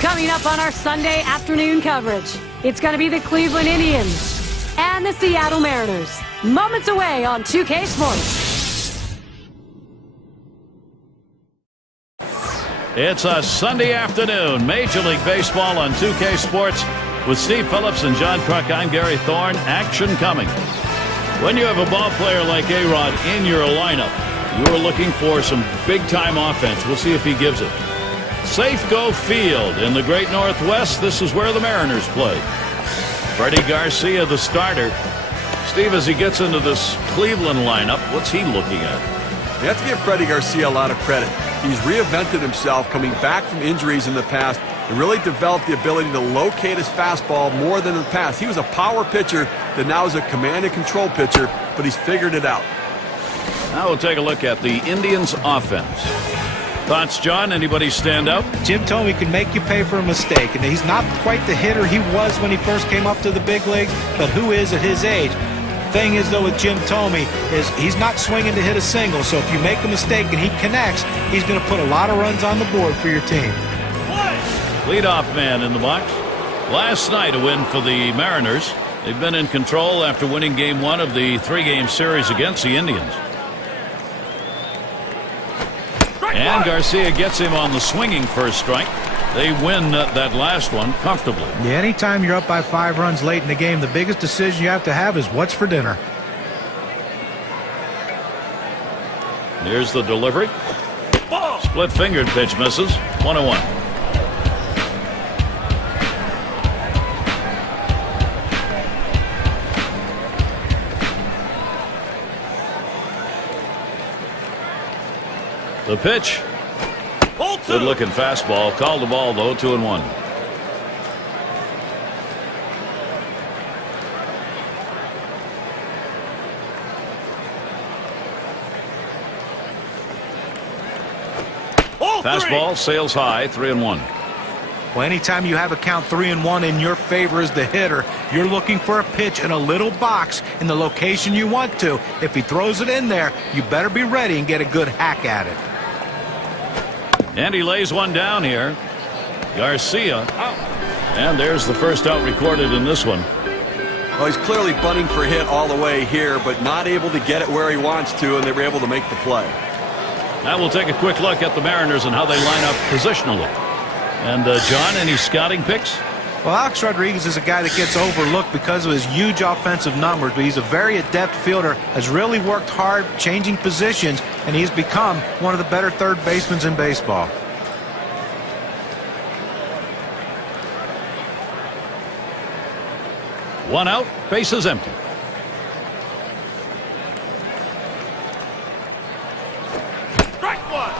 Coming up on our Sunday afternoon coverage, it's going to be the Cleveland Indians and the Seattle Mariners. Moments away on 2K Sports. It's a Sunday afternoon. Major League Baseball on 2K Sports with Steve Phillips and John Kruk. I'm Gary Thorne. Action coming. When you have a ball player like A-Rod in your lineup, you are looking for some big-time offense. We'll see if he gives it. Safeco Field in the great Northwest. This is where the Mariners play. Freddy Garcia, the starter. Steve, as he gets into this Cleveland lineup, what's he looking at? You have to give Freddy Garcia a lot of credit. He's reinvented himself coming back from injuries in the past and really developed the ability to locate his fastball more than in the past. He was a power pitcher that now is a command and control pitcher, but he's figured it out. Now we'll take a look at the Indians' offense. Thoughts, John? Anybody stand out? Jim Thome can make you pay for a mistake, and he's not quite the hitter he was when he first came up to the big leagues, but who is at his age? Thing is, though, with Jim Thome is he's not swinging to hit a single, so if you make a mistake and he connects, he's going to put a lot of runs on the board for your team. Leadoff man in the box. Last night, a win for the Mariners. They've been in control after winning Game 1 of the 3-game series against the Indians. And Garcia gets him on the swinging first strike. They win that last one comfortably. Yeah, anytime you're up by 5 runs late in the game, the biggest decision you have to have is what's for dinner. Here's the delivery. Split-fingered pitch misses. 1-1. The pitch. Good looking fastball. Called the ball though. 2-1. Fastball sails high. 3-1. Well, anytime you have a count 3-1 in your favor as the hitter, you're looking for a pitch in a little box in the location you want to. If he throws it in there, you better be ready and get a good hack at it. And he lays one down here. Garcia. And there's the first out recorded in this one. Well, he's clearly bunting for a hit all the way here, but not able to get it where he wants to, and they were able to make the play. Now we'll take a quick look at the Mariners and how they line up positionally. And John, any scouting picks? Well, Alex Rodriguez is a guy that gets overlooked because of his huge offensive numbers, but he's a very adept fielder, has really worked hard changing positions, and he's become one of the better third basemen in baseball. One out, bases empty. Strike one.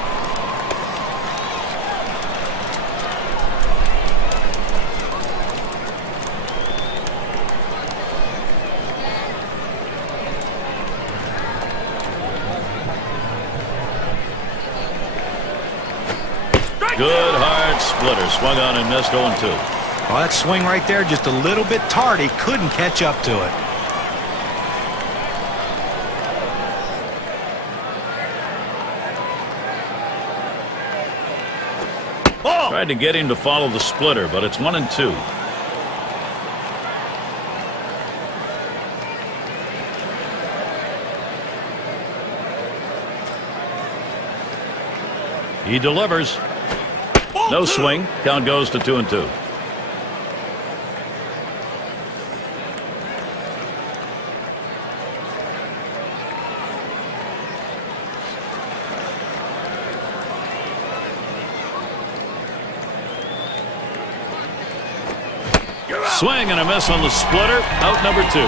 Good hard splitter. Swung on and missed. 0-2. Well, that swing right there just a little bit tardy. Couldn't catch up to it. Tried to get him to follow the splitter, but it's 1-2. He delivers. No swing. Count goes to 2-2. Swing and a miss on the splitter. Out number 2.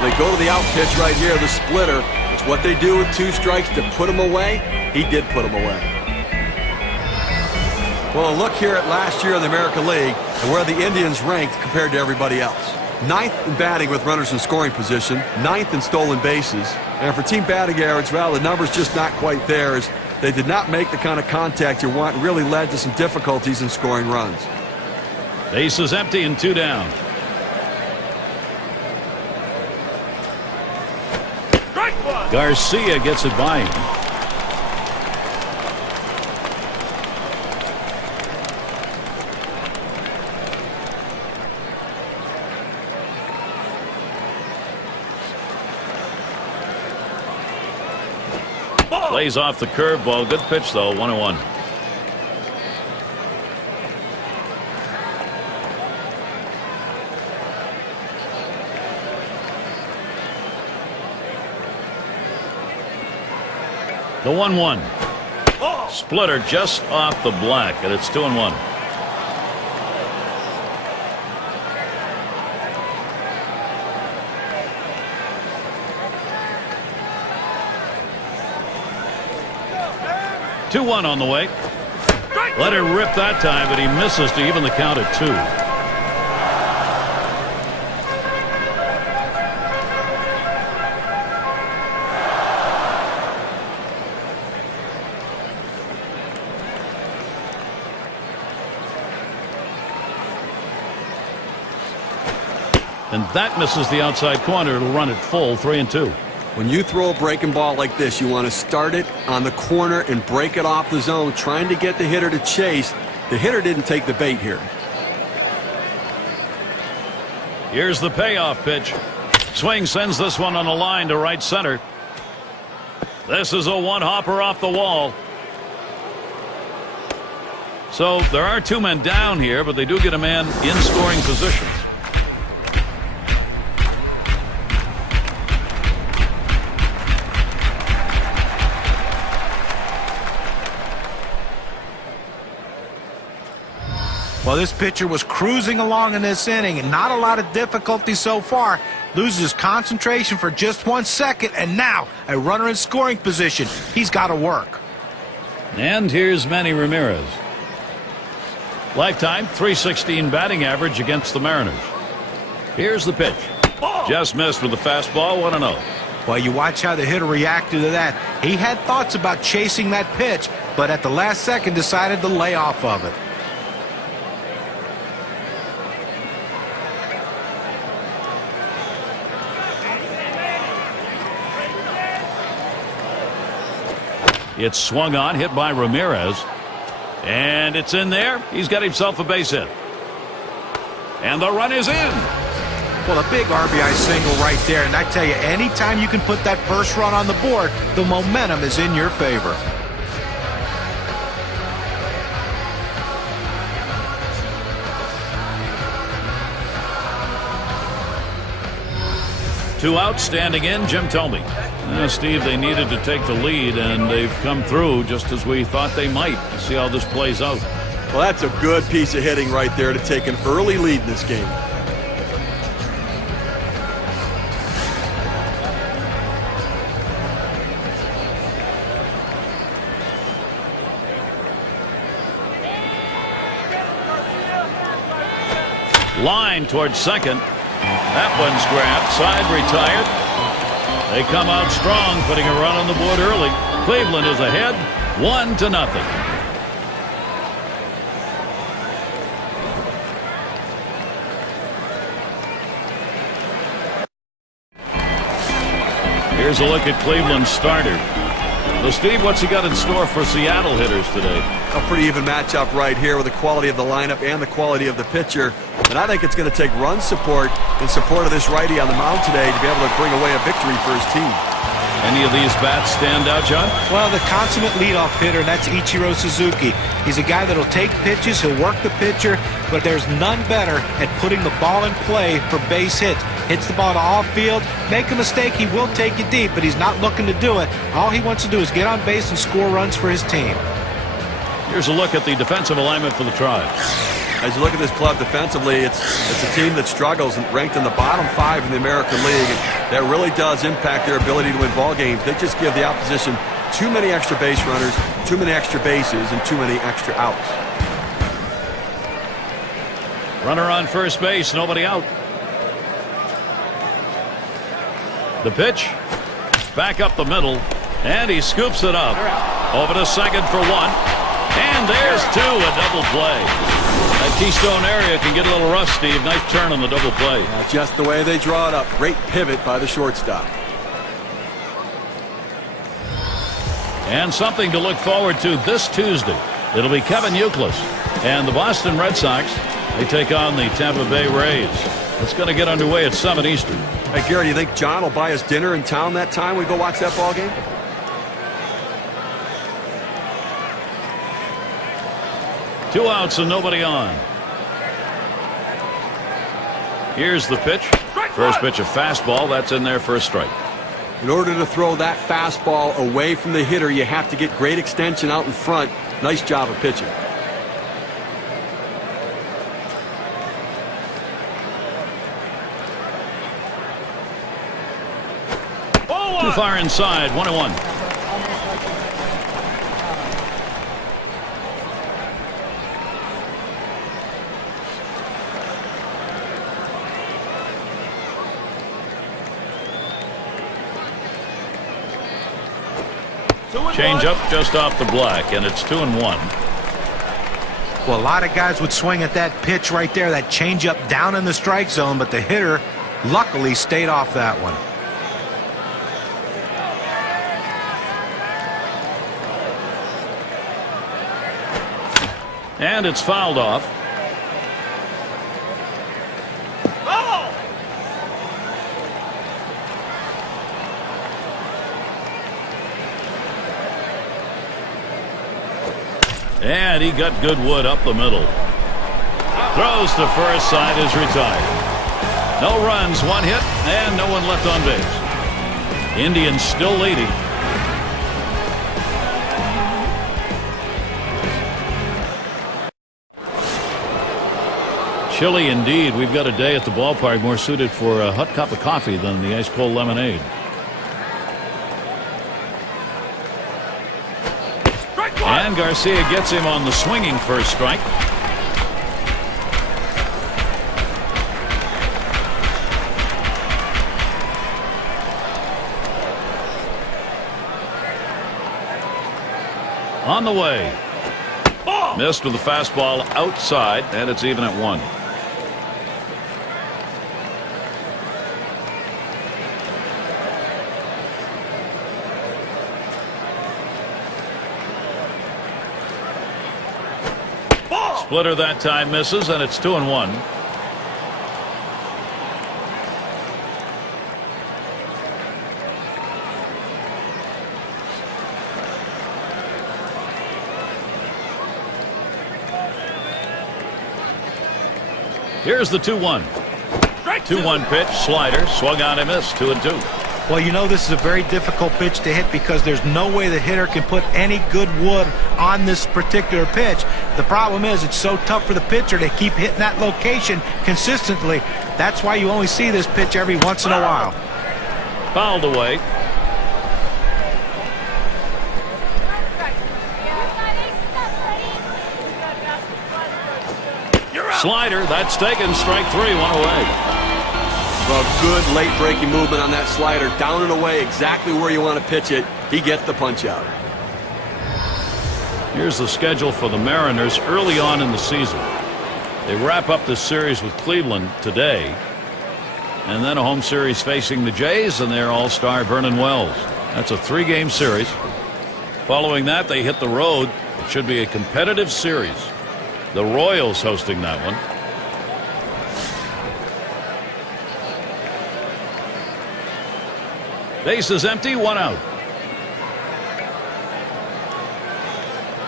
They go to the out pitch right here, the splitter. It's what they do with 2 strikes to put him away. He did put him away. Well, a look here at last year in the American League and where the Indians ranked compared to everybody else. 9th in batting with runners in scoring position, 9th in stolen bases. And for team batting average, well, the number's just not quite there, as they did not make the kind of contact you want, and really led to some difficulties in scoring runs. Base is empty and 2 down. Garcia gets it by him. Plays off the curveball. Good pitch, though. 1-1. The 1-1. Splitter just off the black, and it's 2-1. Two-1 on the way. Let it rip that time, but he misses to even the count at 2. And that misses the outside corner. It'll run it full, 3-2. When you throw a breaking ball like this, you want to start it on the corner and break it off the zone, trying to get the hitter to chase. The hitter didn't take the bait here. Here's the payoff pitch. Swing sends this one on a line to right center. This is a one-hopper off the wall. So there are 2 men down here, but they do get a man in scoring position. Well, this pitcher was cruising along in this inning, and not a lot of difficulty so far. Loses concentration for just 1 second, and now a runner in scoring position. He's got to work. And here's Manny Ramirez. Lifetime .316 batting average against the Mariners. Here's the pitch. Just missed with the fastball. 1-0. Well, you watch how the hitter reacted to that. He had thoughts about chasing that pitch, but at the last second decided to lay off of it. It's swung on, hit by Ramirez. And it's in there. He's got himself a base hit. And the run is in. Well, a big RBI single right there. And I tell you, anytime you can put that first run on the board, the momentum is in your favor. Two outs, standing in, Jim Thome. Steve, they needed to take the lead, and they've come through just as we thought they might. See how this plays out. Well, that's a good piece of hitting right there to take an early lead in this game. Line towards second. That one's grabbed. Side retired. They come out strong, putting a run on the board early. Cleveland is ahead, 1-0. Here's a look at Cleveland's starter. So, Steve, what's he got in store for Seattle hitters today? A pretty even matchup right here with the quality of the lineup and the quality of the pitcher. And I think it's going to take run support in support of this righty on the mound today to be able to bring away a victory for his team. Any of these bats stand out, John? Well, the consummate leadoff hitter, and that's Ichiro Suzuki. He's a guy that'll take pitches, he'll work the pitcher, but there's none better at putting the ball in play for base hits. Hits the ball to off field, make a mistake, he will take you deep, but he's not looking to do it. All he wants to do is get on base and score runs for his team. Here's a look at the defensive alignment for the Tribe. As you look at this club defensively, it's a team that struggles and ranked in the bottom 5 in the American League. And that really does impact their ability to win ball games. They just give the opposition too many extra base runners, too many extra bases, and too many extra outs. Runner on first base, nobody out. The pitch, back up the middle, and he scoops it up. Over to second for 1. And there's 2, a double play. That Keystone area can get a little rough, Steve. Nice turn on the double play. Just the way they draw it up. Great pivot by the shortstop. And something to look forward to this Tuesday. It'll be Kevin Youkilis and the Boston Red Sox. They take on the Tampa Bay Rays. It's going to get underway at 7 Eastern. Hey, Gary, you think John will buy us dinner in town that time we go watch that ball game? 2 outs and nobody on. Here's the pitch. First pitch, a fastball. That's in there for a strike. In order to throw that fastball away from the hitter, you have to get great extension out in front. Nice job of pitching. Too far inside. 1-1. Change up just off the black, and it's 2-1. Well, a lot of guys would swing at that pitch right there, that changeup down in the strike zone, but the hitter luckily stayed off that one. And it's fouled off. And he got good wood up the middle. Throws to first, side is retired. No runs, 1 hit, and no one left on base. Indians still leading. Chilly indeed. We've got a day at the ballpark more suited for a hot cup of coffee than the ice cold lemonade. And Garcia gets him on the swinging first strike. On the way. Missed with the fastball outside, and it's even at 1. Splitter that time misses, and it's 2-1. Here's the 2-1. 2-1 pitch, slider, swung on and missed. 2-2. Well, you know, this is a very difficult pitch to hit because there's no way the hitter can put any good wood on this particular pitch. The problem is it's so tough for the pitcher to keep hitting that location consistently. That's why you only see this pitch every once in a while. Fouled away. Slider, that's taken. Strike 3, 1 away. Well, good late breaking movement on that slider. Down and away, exactly where you want to pitch it. He gets the punch out. Here's the schedule for the Mariners early on in the season. They wrap up this series with Cleveland today. And then a home series facing the Jays and their all-star Vernon Wells. That's a 3-game series. Following that, they hit the road. It should be a competitive series. The Royals hosting that one. Base is empty, 1 out.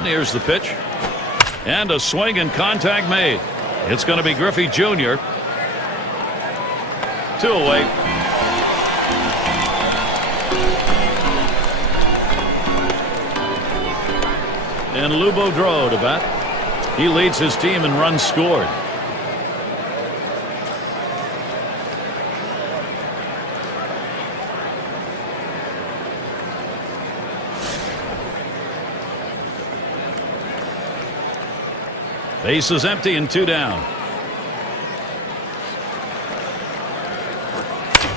Here's the pitch. And a swing and contact made. It's going to be Griffey Jr. 2 away. And Lou Boudreau to bat. He leads his team in runs scored. Base is empty and 2 down.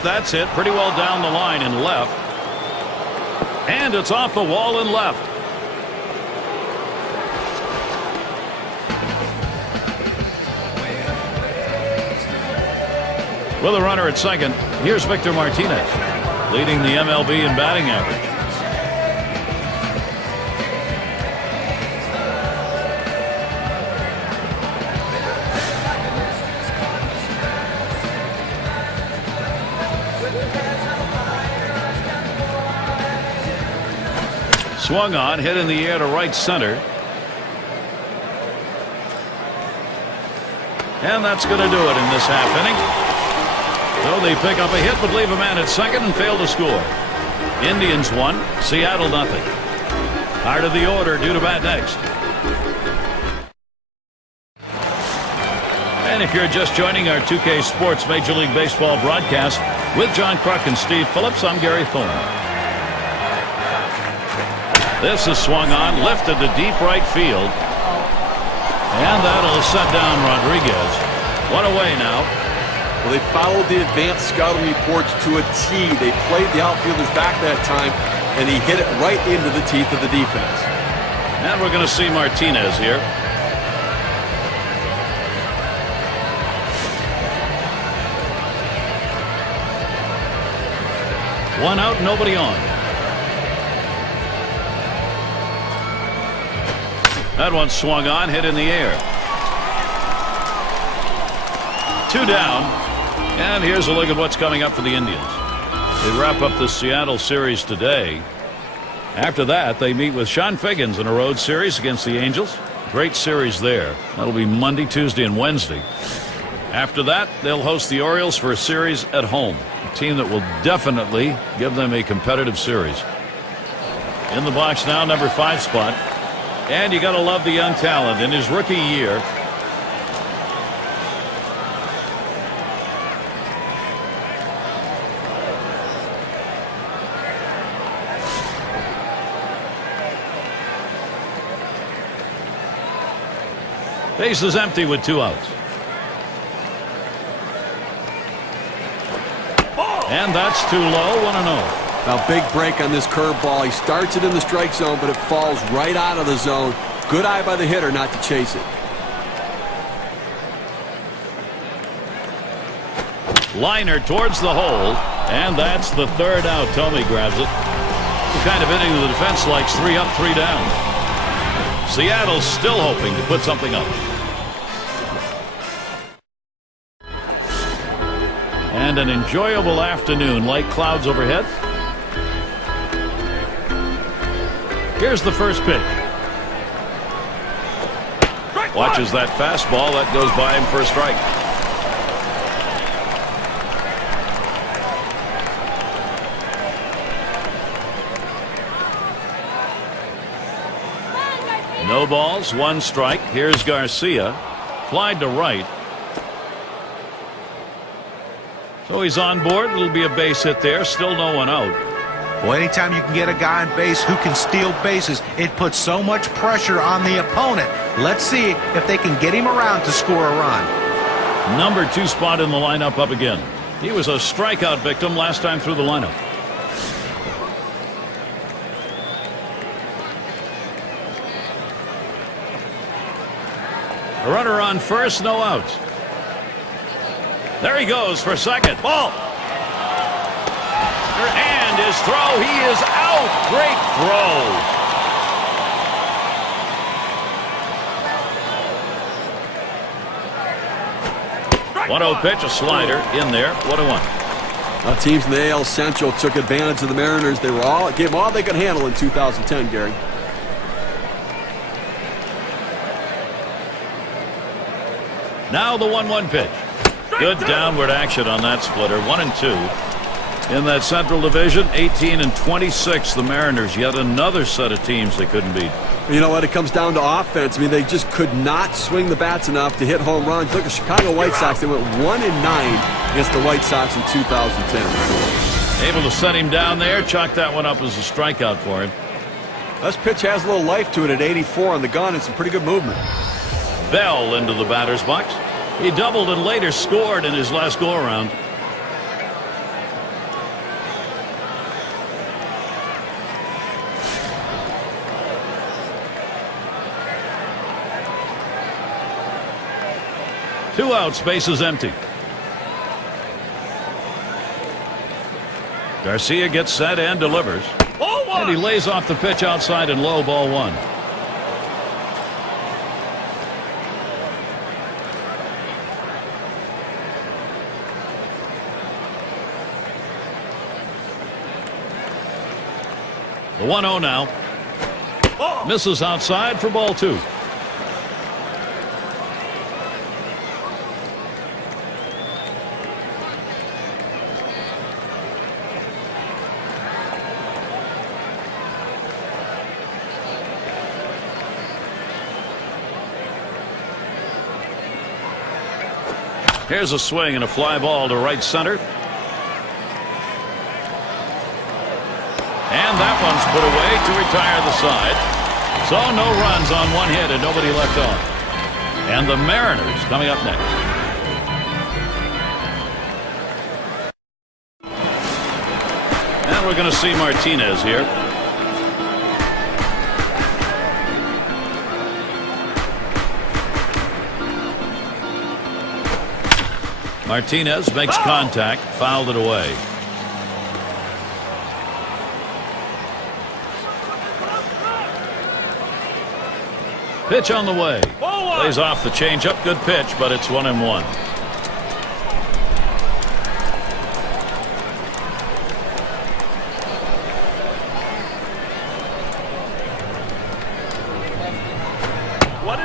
That's hit pretty well down the line and left. And it's off the wall and left. With a runner at second, here's Victor Martinez, leading the MLB in batting average. Swung on, hit in the air to right center. And that's going to do it in this half inning. So they pick up a hit but leave a man at second and fail to score. Indians 1, Seattle nothing. Heart of the order due to bat next. And if you're just joining our 2K Sports Major League Baseball broadcast with John Kruk and Steve Phillips, I'm Gary Thorne. This is swung on, lifted to deep right field. And that'll set down Rodriguez. One away now. Well, they followed the advanced scouting reports to a T. They played the outfielders back that time, and he hit it right into the teeth of the defense. And we're going to see Martinez here. One out, nobody on. That one swung on, hit in the air. 2 down. And here's a look at what's coming up for the Indians. They wrap up the Seattle series today. After that, they meet with Sean Figgins in a road series against the Angels. Great series there. That'll be Monday, Tuesday, and Wednesday. After that, they'll host the Orioles for a series at home. A team that will definitely give them a competitive series. In the box now, number 5 spot. And you got to love the young talent in his rookie year. Base is empty with 2 outs. And that's too low, 1-0. Now, big break on this curveball. He starts it in the strike zone, but it falls right out of the zone. Good eye by the hitter not to chase it. Liner towards the hole, and that's the 3rd out. Thome grabs it. The kind of inning the defense likes. 3 up, 3 down. Seattle's still hoping to put something up. And an enjoyable afternoon. Light clouds overhead. Here's the first pitch. Watches that fastball. That goes by him for a strike. No balls, 1 strike. Here's Garcia. Flied to right. So he's on board. It'll be a base hit there. Still no one out. Well, anytime you can get a guy on base who can steal bases, it puts so much pressure on the opponent. Let's see if they can get him around to score a run. Number 2 spot in the lineup up again. He was a strikeout victim last time through the lineup. A runner on first, no outs. There he goes for second. Ball. And his throw, he is out. Great throw. 1-0 pitch, a slider in there. 1-1. Teams in the AL Central took advantage of the Mariners. They gave them all they could handle in 2010, Gary. Now the 1-1 pitch. Good downward action on that splitter. 1-2. In that Central Division, 18-26, the Mariners, yet another set of teams they couldn't beat. You know what? It comes down to offense. I mean, they just could not swing the bats enough to hit home runs. Look at Chicago White Sox. They went 1-9 against the White Sox in 2010. Able to set him down there. Chalk that one up as a strikeout for him. This pitch has a little life to it at 84 on the gun and some pretty good movement. Bell into the batter's box. He doubled and later scored in his last go-around. Two outs, base is empty. Garcia gets set and delivers. And he lays off the pitch outside and low, ball 1. The 1-0 now. Misses outside for ball 2. Here's a swing and a fly ball to right center. And that one's put away to retire the side. So no runs on one hit and nobody left on. And the Mariners coming up next. And we're going to see Martinez here. Martinez makes contact, fouled it away. Pitch on the way. Plays off the changeup. Good pitch, but it's 1-1.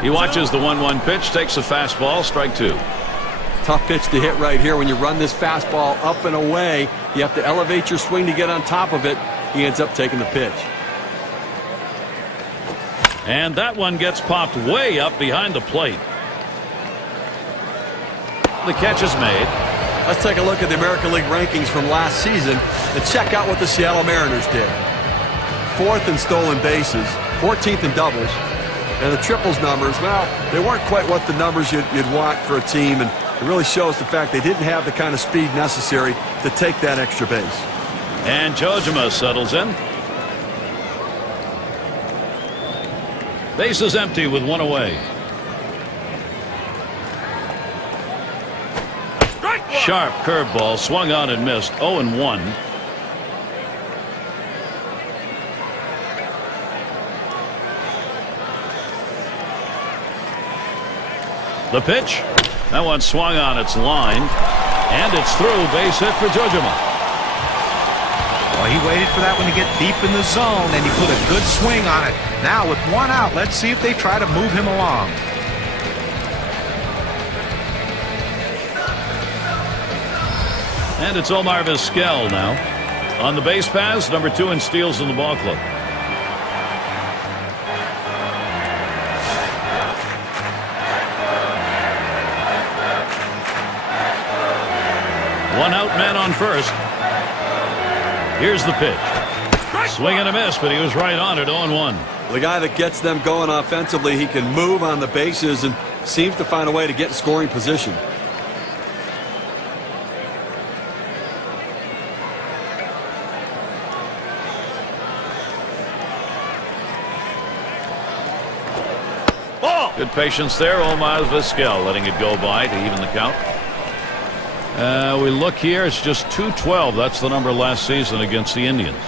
He watches the 1-1 pitch, takes a fastball, strike two. Tough pitch to hit right here. When you run this fastball up and away, you have to elevate your swing to get on top of it. He ends up taking the pitch. And that one gets popped way up behind the plate. The catch is made. Let's take a look at the American League rankings from last season and check out what the Seattle Mariners did. 4th in stolen bases, 14th in doubles, and the triples numbers, well, they weren't quite what the numbers you'd want for a team, and it really shows the fact they didn't have the kind of speed necessary to take that extra base. And Jojima settles in. Base is empty with one away. Sharp curveball swung on and missed. 0-1. The pitch. That one swung on, its line, and it's through. Base hit for Jojima. Well, he waited for that one to get deep in the zone, and he put a good swing on it. Now with one out, let's see if they try to move him along. And it's Omar Vizquel now. On the base paths, number 2 in steals in the ball club. One out, man on first. Here's the pitch. Swing and a miss, but he was right on it. 0-1. The guy that gets them going offensively, he can move on the bases and seems to find a way to get in scoring position. Good patience there. Omar Vizquel letting it go by to even the count. We look here. It's just 212. That's the number last season against the Indians.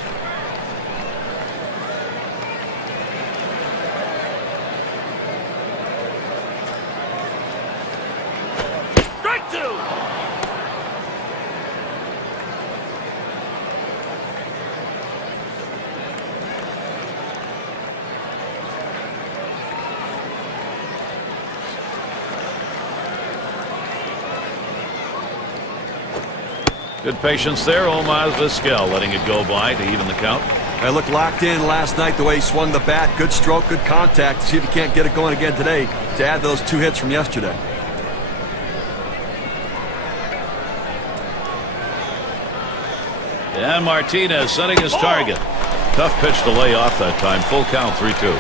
Strike two. Good patience there. Omar Vizquel letting it go by to even the count. I looked locked in last night the way he swung the bat. Good stroke, good contact. See if he can't get it going again today to add those 2 hits from yesterday. And Martinez setting his target. Tough pitch to lay off that time. Full count, 3-2.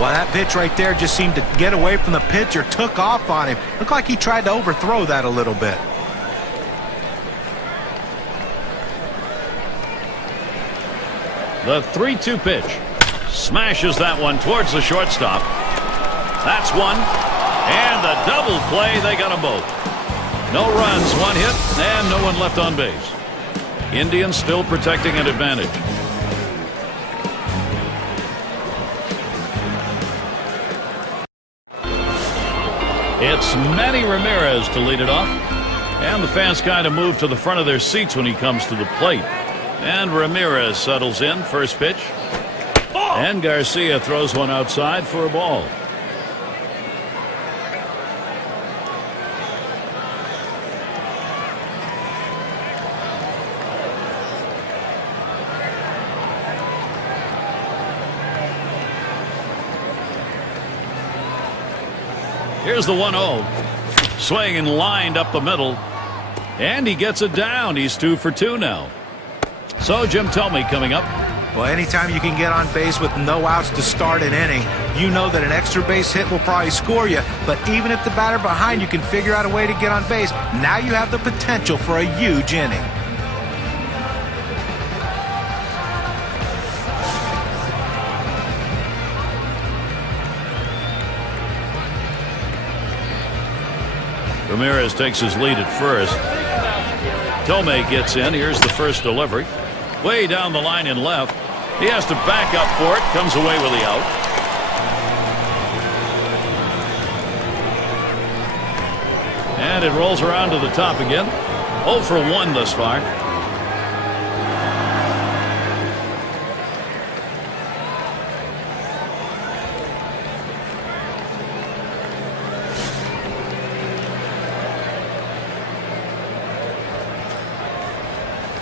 Well, that pitch right there just seemed to get away from the pitcher, took off on him. Looked like he tried to overthrow that a little bit. The 3-2 pitch. Smashes that one towards the shortstop. That's one. And the double play. They got them both. No runs, 1 hit, and no one left on base. Indians still protecting an advantage. It's Manny Ramirez to lead it off. And the fans kind of move to the front of their seats when he comes to the plate. And Ramirez settles in. First pitch. And Garcia throws one outside for a ball. Here's the 1-0. Swing and lined up the middle. And he gets it down. He's 2 for 2 now. So Jim Thome coming up. Well, anytime you can get on base with no outs to start an inning, you know that an extra base hit will probably score you. But even if the batter behind you can figure out a way to get on base, now you have the potential for a huge inning. Ramirez takes his lead at first. Thome gets in. Here's the first delivery. Way down the line in left. He has to back up for it. Comes away with the out. And it rolls around to the top again. 0 for 1 thus far.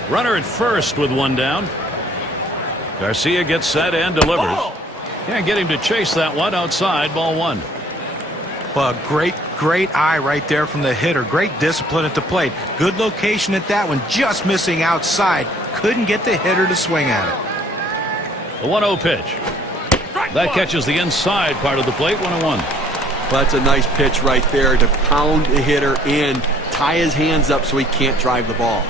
Runner at first with 1 down. Garcia gets set and delivers. Can't get him to chase that one outside. Ball 1. But great eye right there from the hitter. Great discipline at the plate. Good location at that one. Just missing outside. Couldn't get the hitter to swing at it. The 1-0 pitch. That catches the inside part of the plate. 1-1. Well, that's a nice pitch right there to pound the hitter in, tie his hands up so he can't drive the ball.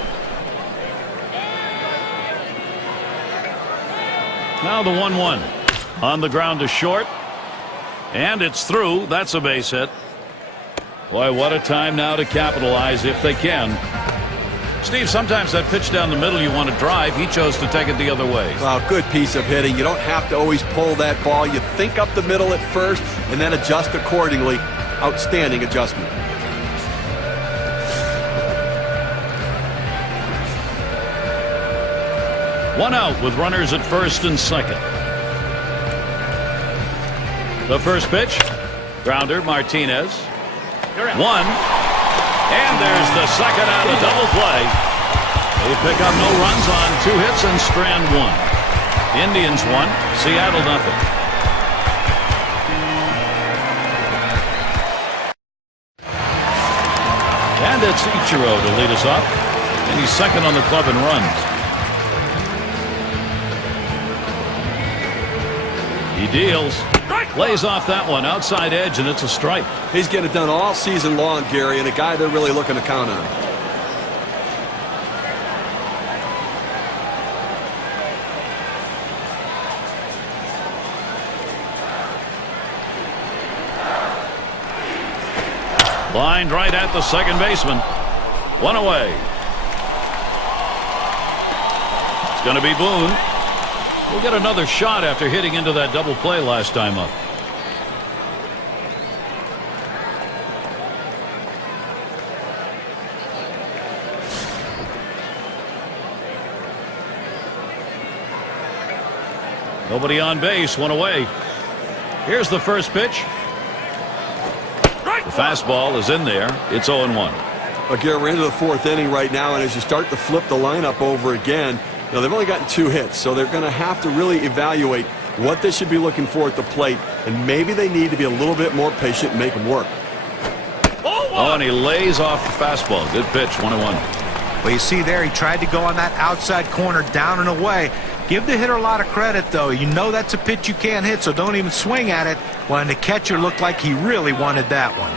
Now the 1-1 on the ground to short, and it's through. That's a base hit. Boy, what a time now to capitalize if they can. Steve, sometimes that pitch down the middle you want to drive. He chose to take it the other way. Well, good piece of hitting. You don't have to always pull that ball. You think up the middle at first and then adjust accordingly. Outstanding adjustment. One out with runners at first and second. The first pitch. Grounder, Martinez. 1. And there's the second out of double play. They pick up no runs on 2 hits and strand 1. Indians 1, Seattle nothing. And it's Ichiro to lead us off. And he's second on the club in runs. He deals, lays off that one, outside edge, and it's a strike. He's getting it done all season long, Gary, and a guy they're really looking to count on. Lined right at the second baseman. 1 away. It's going to be Boone. We'll get another shot after hitting into that double play last time up. Nobody on base, 1 away. Here's the first pitch. The fastball is in there. It's 0-1. Well, Gary, we're into the 4th inning right now, and as you start to flip the lineup over again, you know, they've only gotten 2 hits, so they're going to have to really evaluate what they should be looking for at the plate, and maybe they need to be a little bit more patient and make them work. Oh, and he lays off the fastball. Good pitch, 1-1. Well, you see there, he tried to go on that outside corner, down and away. Give the hitter a lot of credit, though. You know that's a pitch you can't hit, so don't even swing at it. Well, and the catcher looked like he really wanted that one.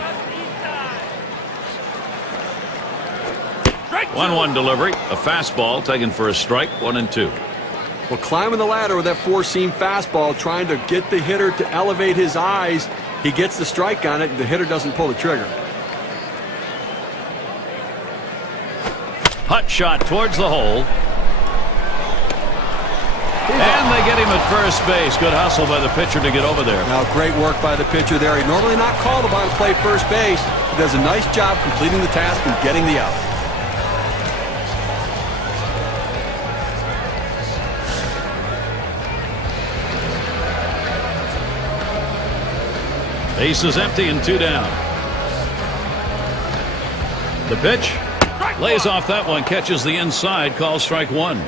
1-1 delivery. A fastball taken for a strike. 1-2. Well, climbing the ladder with that 4-seam fastball, trying to get the hitter to elevate his eyes. He gets the strike on it, and the hitter doesn't pull the trigger. Hut shot towards the hole. And they get him at first base. Good hustle by the pitcher to get over there. Now, great work by the pitcher there. He's normally not called upon to play first base. He does a nice job completing the task and getting the out. Base is empty and 2 down. The pitch. Lays off that one. Catches the inside. Calls strike 1.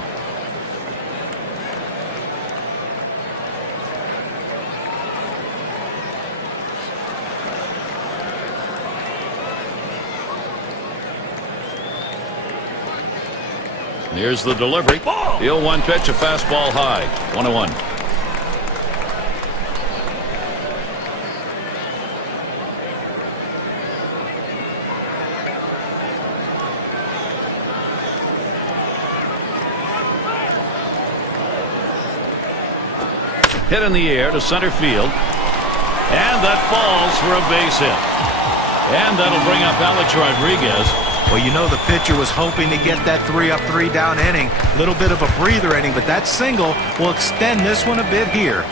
Here's the delivery. The 0-1 pitch, a fastball high. 1-1. Hit in the air to center field. And that falls for a base hit. And that'll bring up Alex Rodriguez. Well, you know the pitcher was hoping to get that 3-up, 3-down inning. A little bit of a breather inning, but that single will extend this one a bit here.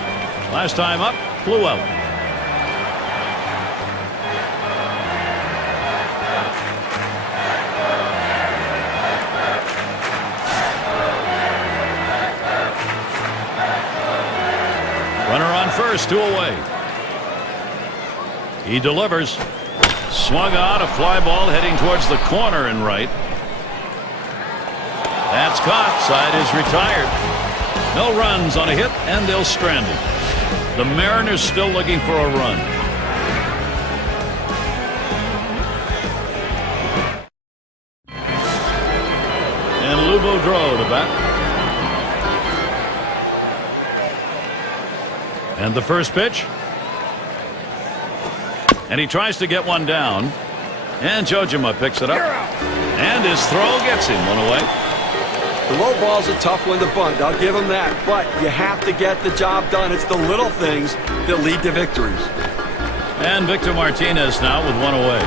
Last time up, flew out. Runner on first, 2 away. He delivers. Swung on, a fly ball heading towards the corner and right. That's caught. Side is retired. No runs on a hit, and they'll strand it. The Mariners still looking for a run. And Lou Boudreau to bat. And the first pitch. And he tries to get one down. And Jojima picks it up. And his throw gets him 1 away. The low ball's a tough one to bunt. I'll give him that. But you have to get the job done. It's the little things that lead to victories. And Victor Martinez now with 1 away.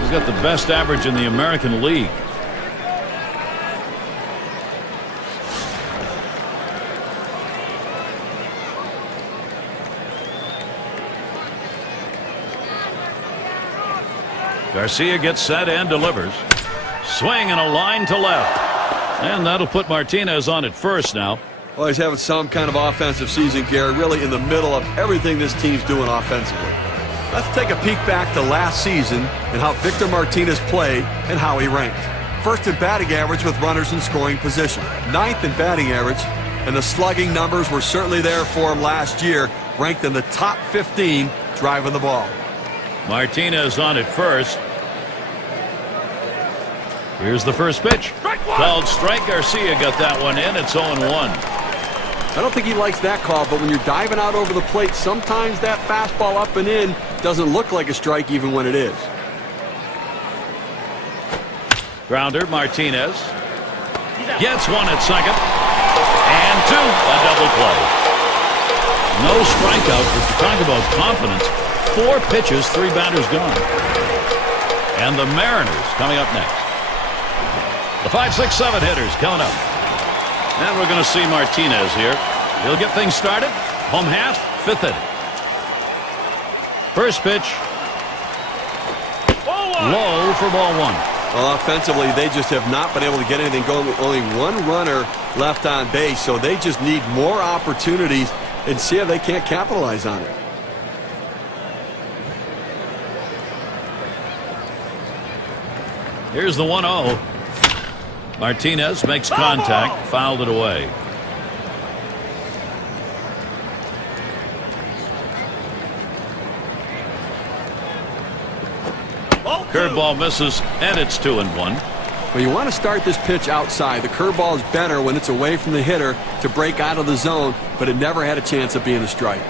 He's got the best average in the American League. Garcia gets set and delivers. Swing and a line to left. And that'll put Martinez on at first now. Well, he's having some kind of offensive season, Gary, really in the middle of everything this team's doing offensively. Let's take a peek back to last season and how Victor Martinez played and how he ranked. First in batting average with runners in scoring position. 9th in batting average, and the slugging numbers were certainly there for him last year, ranked in the top 15 driving the ball. Martinez on at first. Here's the first pitch. Called strike. Garcia got that one in. It's 0-1. I don't think he likes that call, but when you're diving out over the plate, sometimes that fastball up and in doesn't look like a strike even when it is. Grounder. Martinez gets one at second. And 2. A double play. No strikeout, but you talk about confidence. 4 pitches, 3 batters gone. And the Mariners coming up next. The 5, 6, 7 hitters coming up. And we're going to see Martinez here. He'll get things started. Home half, 5th inning. First pitch. Low for ball 1. Well, offensively, they just have not been able to get anything going with only 1 runner left on base, so they just need more opportunities and see if they can't capitalize on it. Here's the 1-0. Martinez makes contact, fouled it away. Curveball misses, and it's 2-1. Well, you want to start this pitch outside. The curveball is better when it's away from the hitter to break out of the zone, but it never had a chance of being a strike.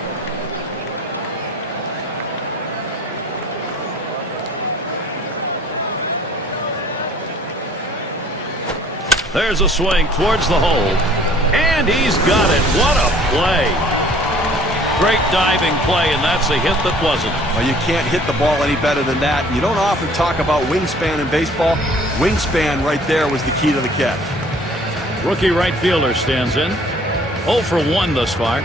There's a swing towards the hole, and he's got it. What a play. Great diving play, and that's a hit that wasn't. Well, you can't hit the ball any better than that. You don't often talk about wingspan in baseball. Wingspan right there was the key to the catch. Rookie right fielder stands in. 0 for 1 thus far.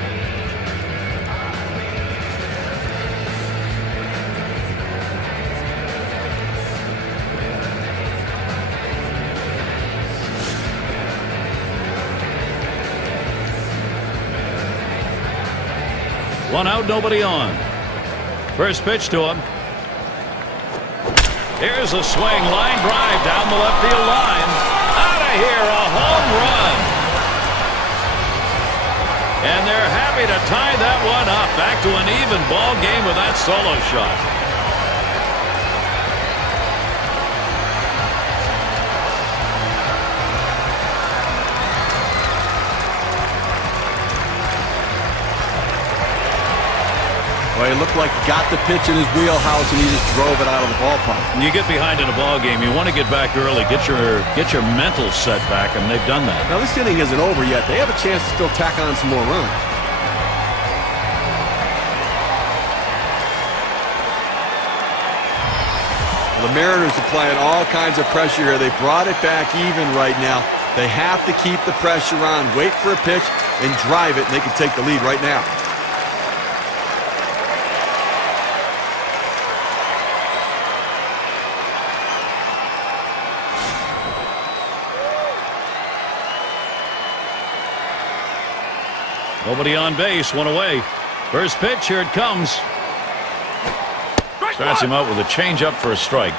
One out, nobody on. First pitch to him. Here's a swing, line drive down the left field line. Out of here, a home run. And they're happy to tie that one up. Back to an even ball game with that solo shot. looked like he got the pitch in his wheelhouse and he just drove it out of the ballpark. When you get behind in a ball game, you want to get back early, get your mental set back, and they've done that. Now this inning isn't over yet. They have a chance to still tack on some more runs. The Mariners applying all kinds of pressure here. They brought it back even right now. They have to keep the pressure on, wait for a pitch, and drive it, and they can take the lead right now. Nobody on base, one away. First pitch, here it comes. Starts him out with a changeup for a strike.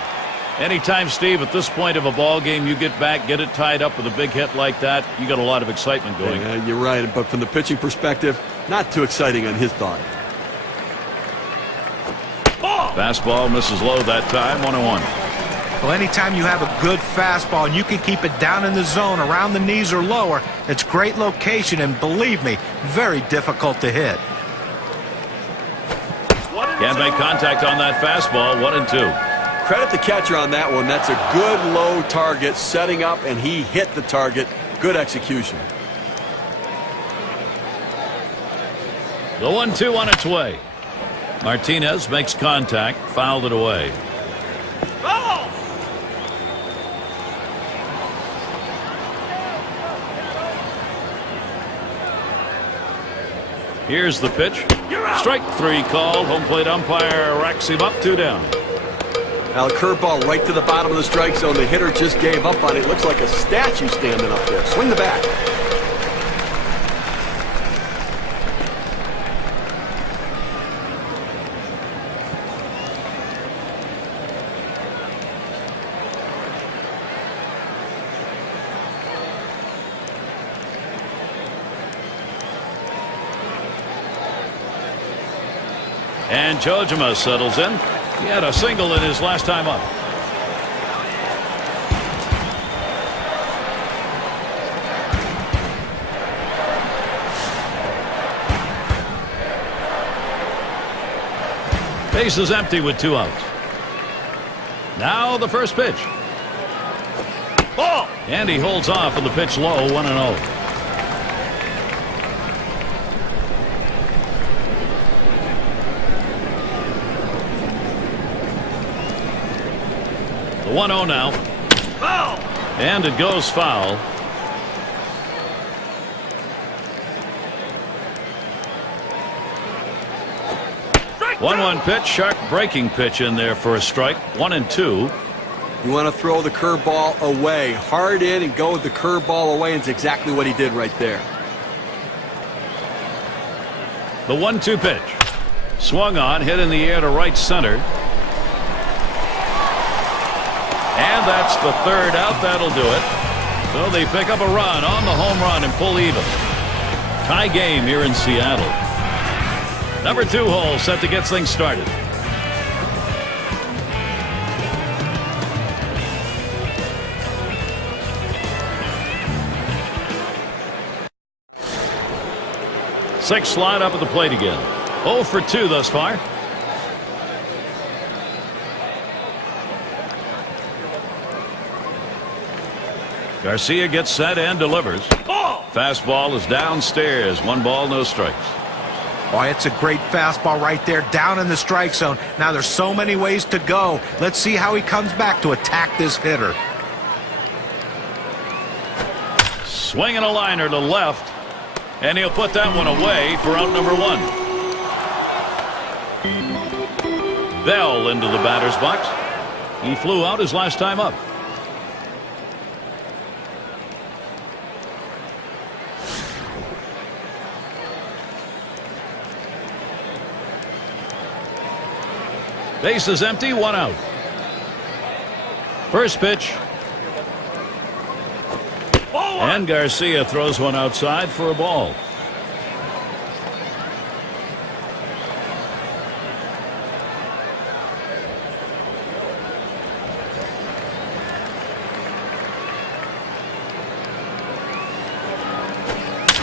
Anytime, Steve, at this point of a ball game, you get back, get it tied up with a big hit like that, you got a lot of excitement going. Yeah, you're right, but from the pitching perspective, not too exciting on his thought. Fastball misses low that time, 1-1. Well, anytime you have a good fastball and you can keep it down in the zone around the knees or lower, it's great location, and believe me, very difficult to hit. Can't make contact on that fastball, 1-2. Credit the catcher on that one. That's a good low target, setting up, and he hit the target. Good execution. The 1-2 on its way. Martinez makes contact, fouled it away. Oh! Here's the pitch. Strike 3 called. Home plate umpire racks him up, 2 down. Now the curveball right to the bottom of the strike zone. The hitter just gave up on it. Looks like a statue standing up there. Swing the bat. And Jojima settles in. He had a single in his last time up. Base is empty with 2 outs. Now the first pitch. Ball! And he holds off on the pitch low, 1-0. The 1-0 now. Foul! And it goes foul. Strike 1-1 pitch, sharp breaking pitch in there for a strike. 1-2. You want to throw the curveball away. Hard in and go with the curveball away, and it's exactly what he did right there. The 1-2 pitch. Swung on, hit in the air to right center. And that's the 3rd out. That'll do it. So they pick up a run on the home run and pull even. Tie game here in Seattle. Number 2 hole set to get things started. Sixth slide up at the plate again. 0 for 2 thus far. Garcia gets set and delivers. Ball! Fastball is downstairs. 1 ball, no strikes. Boy, it's a great fastball right there down in the strike zone. Now there's so many ways to go. Let's see how he comes back to attack this hitter. Swinging a liner to left. And he'll put that one away for out number 1. Bell into the batter's box. He flew out his last time up. Base is empty, 1 out. First pitch. And Garcia throws one outside for a ball.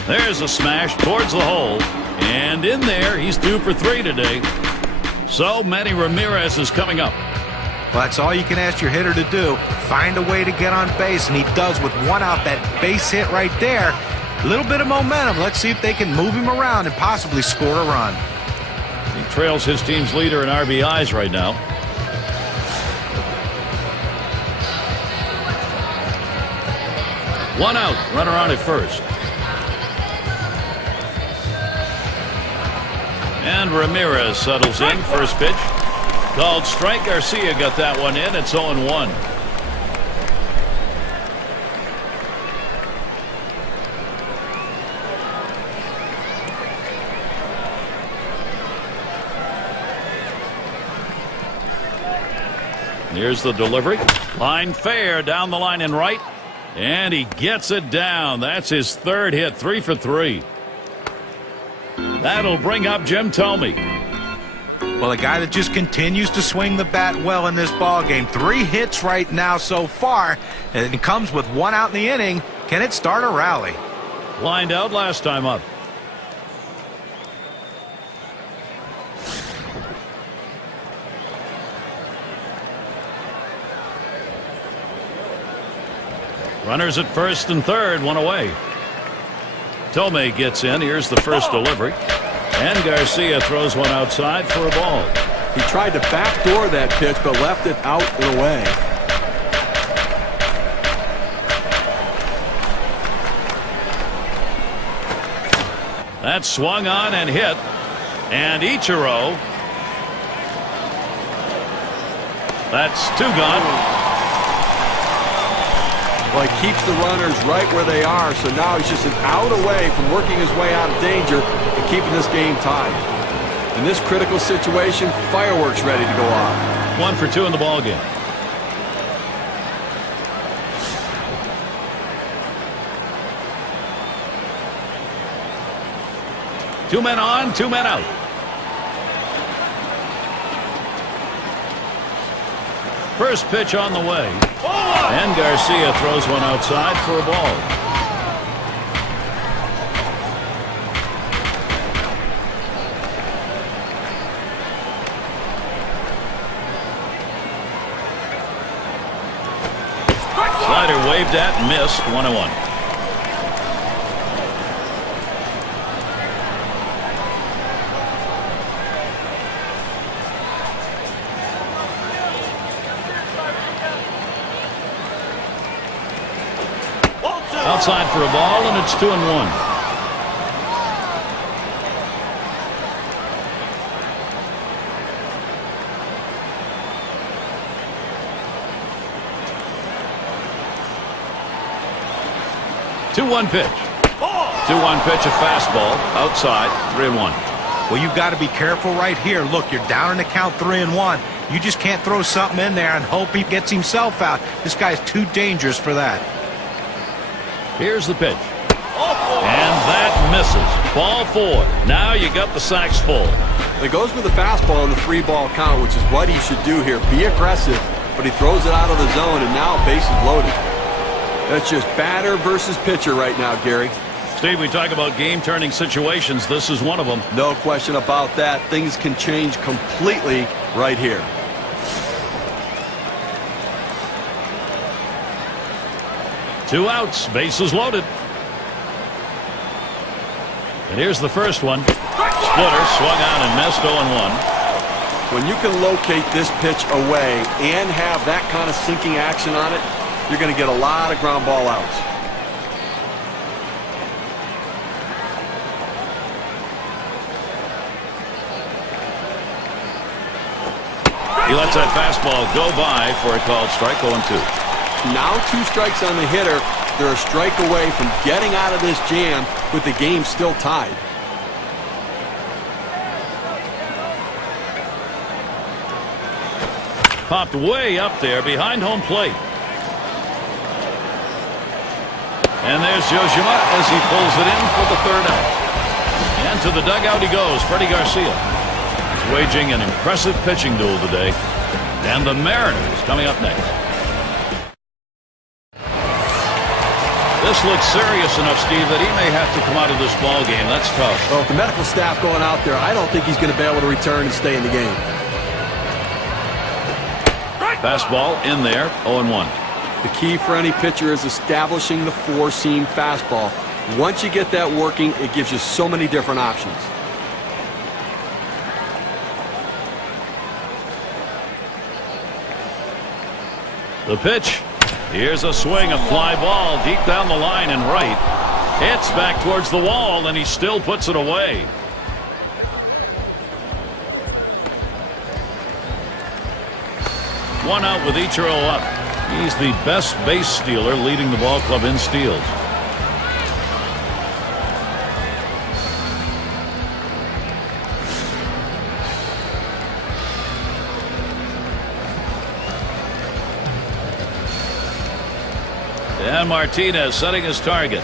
There's a smash towards the hole. And in there, he's 2 for 3 today. So Manny Ramirez is coming up. Well, that's all you can ask your hitter to do. Find a way to get on base, and he does with one out. That base hit right there. A little bit of momentum. Let's see if they can move him around and possibly score a run. He trails his team's leader in RBIs right now. One out, runner on at first. And Ramirez settles in. First pitch called strike. Garcia got that one in. It's 0-1. Here's the delivery. Line fair down the line and right. And he gets it down. That's his third hit. 3 for 3. That'll bring up Jim Thome. Well, a guy that just continues to swing the bat well in this ball game. 3 hits right now so far, and it comes with 1 out in the inning. Can it start a rally? Lined out last time up. Runners at first and third, 1 away. Thome gets in. Here's the first delivery. And Garcia throws one outside for a ball. He tried to backdoor that pitch, but left it out and away. That's swung on and hit. And Ichiro. That's 2 gone. Well, he keeps the runners right where they are, so now he's just an out away from working his way out of danger and keeping this game tied. In this critical situation, fireworks ready to go off. 1 for 2 in the ball game. Two men on, 2 men out. First pitch on the way. And Garcia throws one outside for a ball. Slider waved at, missed, 1-1. Outside for a ball, and it's 2-1. Two-one pitch. 2-1 pitch, a fastball outside, 3-1. Well, you've got to be careful right here. Look, you're down in the count 3-1. You just can't throw something in there and hope he gets himself out. This guy's too dangerous for that. Here's the pitch. And that misses. Ball 4. Now you got the sacks full. It goes with the fastball in the 3-ball count, which is what he should do here. Be aggressive, but he throws it out of the zone, and now bases loaded. That's just batter versus pitcher right now, Gary. Steve, we talk about game-turning situations. This is one of them. No question about that. Things can change completely right here. Two outs, bases loaded. And here's the first one. Splitter swung on and missed, 0-1. When you can locate this pitch away and have that kind of sinking action on it, you're going to get a lot of ground ball outs. He lets that fastball go by for a called strike, 0-2. Now 2 strikes on the hitter. They're a strike away from getting out of this jam with the game still tied. Popped way up there behind home plate. And there's Yoshima as he pulls it in for the 3rd out. And to the dugout he goes, Freddy Garcia. He's waging an impressive pitching duel today. And the Mariners coming up next. This looks serious enough, Steve, that he may have to come out of this ball game. That's tough. Well, with the medical staff going out there, I don't think he's going to be able to return and stay in the game. Fastball in there, 0-1. The key for any pitcher is establishing the four-seam fastball. Once you get that working, it gives you so many different options. The pitch. Here's a swing, a fly ball deep down the line and right. It's back towards the wall, and he still puts it away. One out with Ichiro up. He's the best base stealer, leading the ball club in steals. And Martinez setting his target.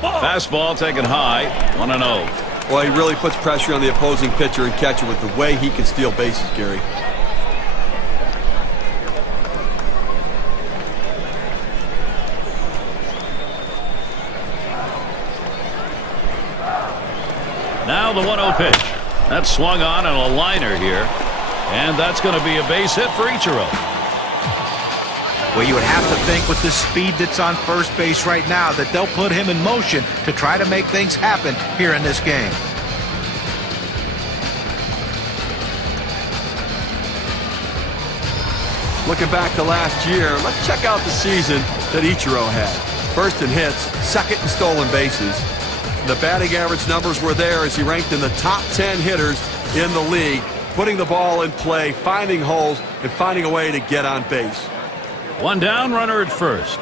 Fastball taken high, 1-0. Well, he really puts pressure on the opposing pitcher and catcher with the way he can steal bases, Gary. Now the 1-0 pitch. That's swung on a liner here. And that's going to be a base hit for Ichiro. Well, you would have to think with the speed that's on first base right now that they'll put him in motion to try to make things happen here in this game. Looking back to last year, let's check out the season that Ichiro had. First in hits, second in stolen bases. The batting average numbers were there as he ranked in the top 10 hitters in the league, putting the ball in play, finding holes, and finding a way to get on base. One down, runner at first.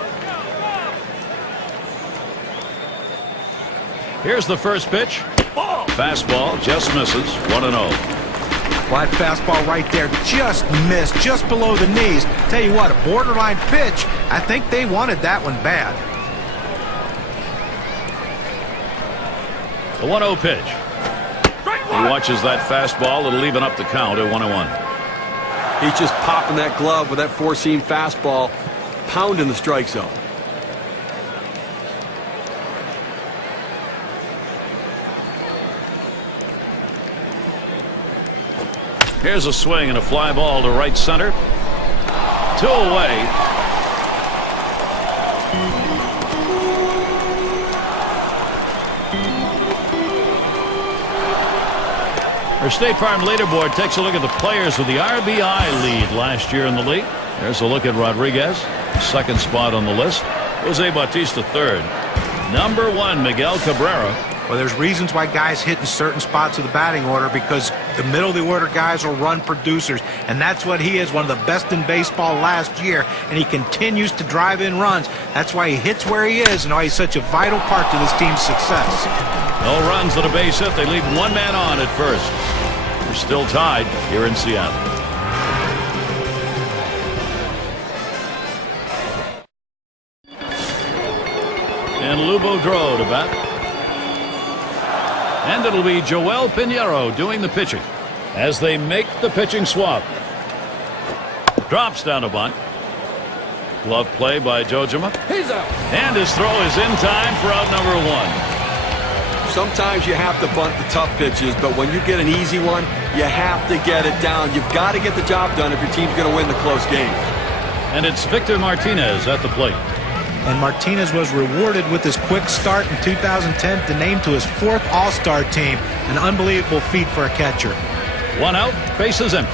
Here's the first pitch. Fastball just misses, 1-0. Well, that fastball right there just missed, just below the knees. Tell you what, a borderline pitch. I think they wanted that one bad. The 1-0 pitch. He watches that fastball. It'll even up the count at 1-1. He's just popping that glove with that four-seam fastball, pounding the strike zone. Here's a swing and a fly ball to right center. 2 away. Our State Farm leaderboard takes a look at the players with the RBI lead last year in the league. There's a look at Rodriguez, second spot on the list. Jose Bautista, third. Number 1, Miguel Cabrera. Well, there's reasons why guys hit in certain spots of the batting order, because the middle of the order guys are run producers, and that's what he is, one of the best in baseball last year, and he continues to drive in runs. That's why he hits where he is and why he's such a vital part to this team's success. No runs at a base hit. They leave one man on at first. They're still tied here in Seattle. And Lou Boudreau to bat. And it'll be Joel Pinheiro doing the pitching as they make the pitching swap. Drops down a bunt. Glove play by Jojima. He's out. And his throw is in time for out number 1. Sometimes you have to bunt the tough pitches, but when you get an easy one, you have to get it down. You've got to get the job done if your team's going to win the close games. And it's Victor Martinez at the plate. And Martinez was rewarded with his quick start in 2010 to name to his 4th All-Star team. An unbelievable feat for a catcher. 1 out, bases empty.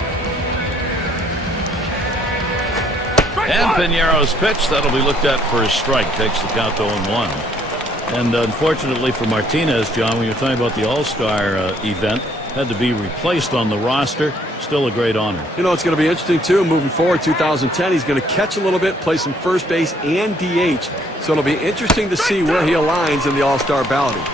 And Pinheiro's pitch, that'll be looked at for a strike. Takes the count to 0-1. And unfortunately for Martinez, John, when you're talking about the All-Star event, had to be replaced on the roster. Still a great honor. You know, it's going to be interesting, too, moving forward. 2010, he's going to catch a little bit, play some first base and DH. So it'll be interesting to see where he aligns in the All-Star balloting.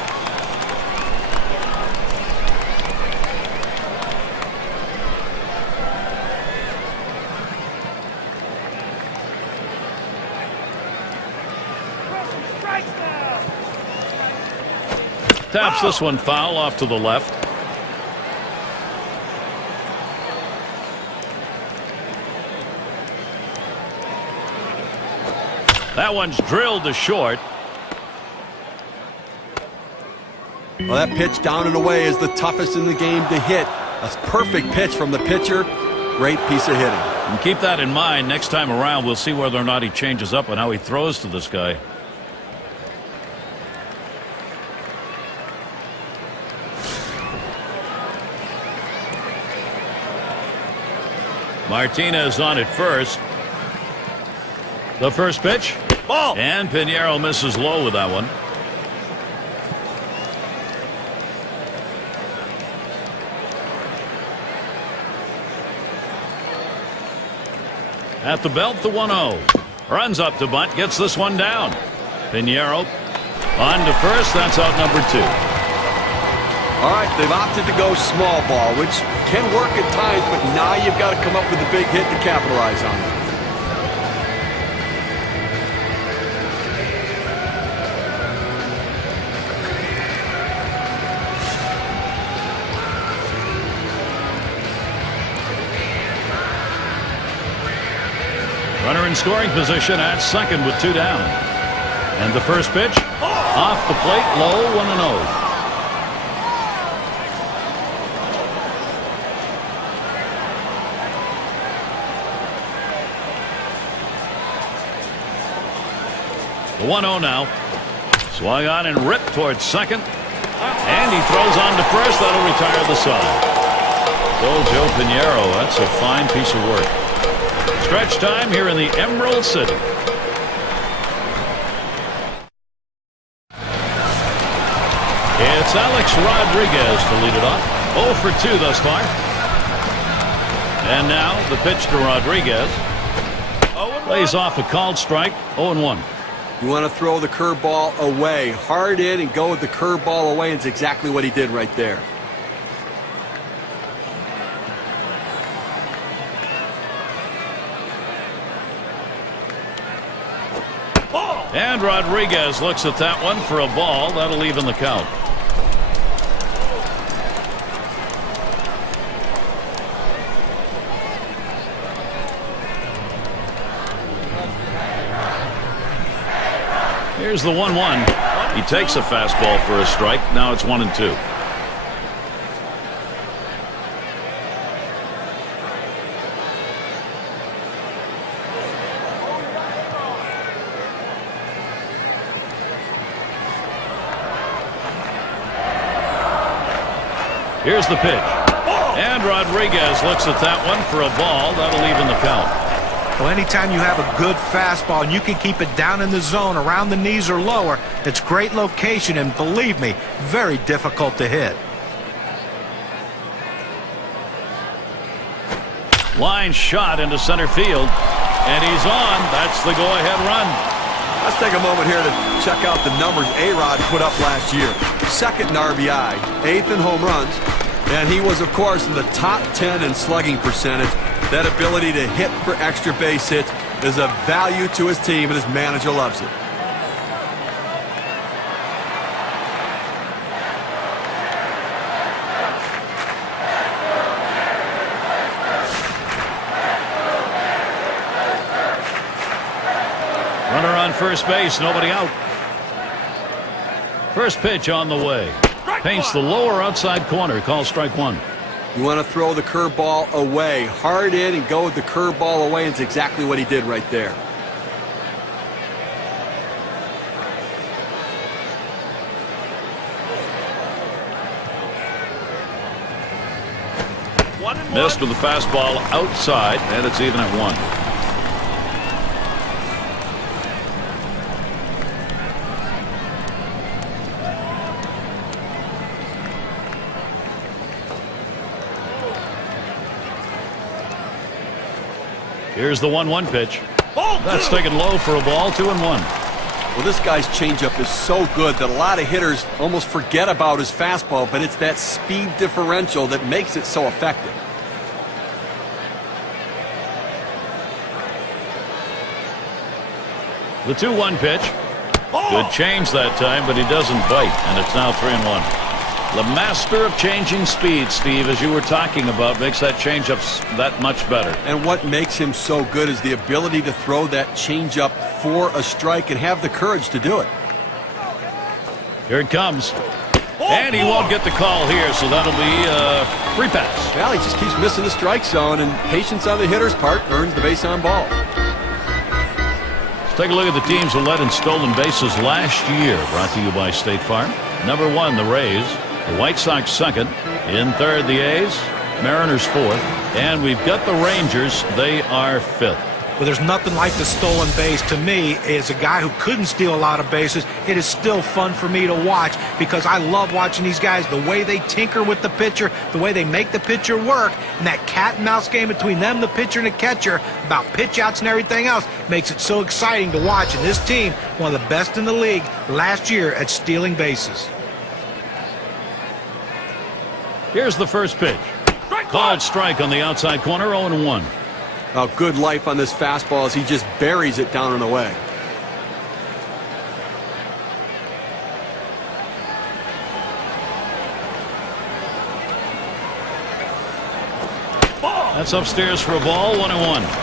Taps this one foul off to the left. That one's drilled to short. Well, that pitch down and away is the toughest in the game to hit. A perfect pitch from the pitcher. Great piece of hitting. And keep that in mind. Next time around, we'll see whether or not he changes up on how he throws to this guy. Martinez on it first. The first pitch. Ball. And Pinheiro misses low with that one. At the belt, the 1-0. Runs up to bunt, gets this one down. Pinheiro on to first. That's out number 2. All right, they've opted to go small ball, which can work at times, but now you've got to come up with a big hit to capitalize on it. Runner in scoring position at second with 2 down. And the first pitch off the plate, low, 1-0. The 1-0 now. Swung on and ripped towards second. And he throws on to first. That'll retire the side. So Joe Pinheiro, that's a fine piece of work. Stretch time here in the Emerald City. It's Alex Rodriguez to lead it off. 0 for 2 thus far. And now the pitch to Rodriguez. Lays off a called strike. 0-1. You want to throw the curveball away. Hard in and go with the curveball away. And it's exactly what he did right there. And Rodriguez looks at that one for a ball. That'll even the count. Here's the 1-1. He takes a fastball for a strike. Now it's 1-2. Here's the pitch. And Rodriguez looks at that one for a ball. That'll even the count. Well, anytime you have a good fastball and you can keep it down in the zone around the knees or lower, it's great location and, believe me, very difficult to hit. Line shot into center field. And he's on. That's the go-ahead run. Let's take a moment here to check out the numbers A-Rod put up last year. Second in RBI, 8th in home runs, and he was, of course, in the top 10 in slugging percentage. That ability to hit for extra base hits is a value to his team, and his manager loves it. Runner on first base, nobody out. First pitch on the way. Paints the lower outside corner. Call strike 1. You want to throw the curveball away. Hard in and go with the curveball away. And it's exactly what he did right there. Missed with the fastball outside, and it's even at 1. Here's the 1-1 pitch. That's taken low for a ball. 2-1. Well, this guy's changeup is so good that a lot of hitters almost forget about his fastball, but it's that speed differential that makes it so effective. The 2-1 pitch. Good change that time, but he doesn't bite, and it's now 3-1. The master of changing speed, Steve, as you were talking about, makes that changeup that much better. And what makes him so good is the ability to throw that changeup for a strike and have the courage to do it. Here it comes. And he won't get the call here, so that'll be a free pass. Well, he just keeps missing the strike zone, and patience on the hitter's part earns the base on ball. Let's take a look at the teams who led in stolen bases last year. Brought to you by State Farm. Number 1, the Rays. The White Sox second. In third, the A's. Mariners fourth. And we've got the Rangers. They are fifth. Well, there's nothing like the stolen base. To me, as a guy who couldn't steal a lot of bases, it is still fun for me to watch because I love watching these guys, the way they tinker with the pitcher, the way they make the pitcher work, and that cat and mouse game between them, the pitcher, and the catcher about pitch outs and everything else makes it so exciting to watch. And this team, one of the best in the league last year at stealing bases. Here's the first pitch. Called strike on the outside corner, 0-1. Oh, good life on this fastball as he just buries it down and away. That's upstairs for a ball, 1-1.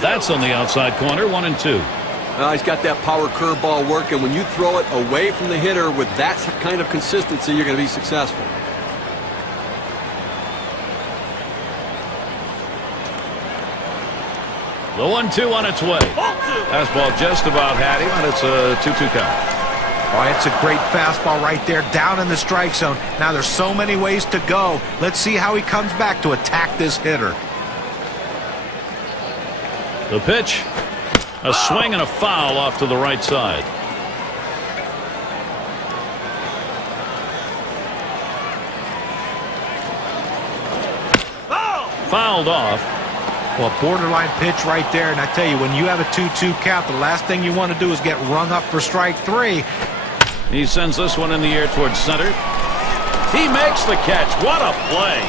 That's on the outside corner, 1-2. He's got that power curveball working. When you throw it away from the hitter with that kind of consistency, you're going to be successful. The 1-2 on its way. Fastball just about had him, and it's a 2-2 count. Oh, it's a great fastball right there, down in the strike zone. Now there's so many ways to go. Let's see how he comes back to attack this hitter. The pitch, a swing and a foul off to the right side. Fouled off. Well, borderline pitch right there. And I tell you, when you have a 2-2 count, the last thing you want to do is get rung up for strike 3. He sends this one in the air towards center. He makes the catch. What a play.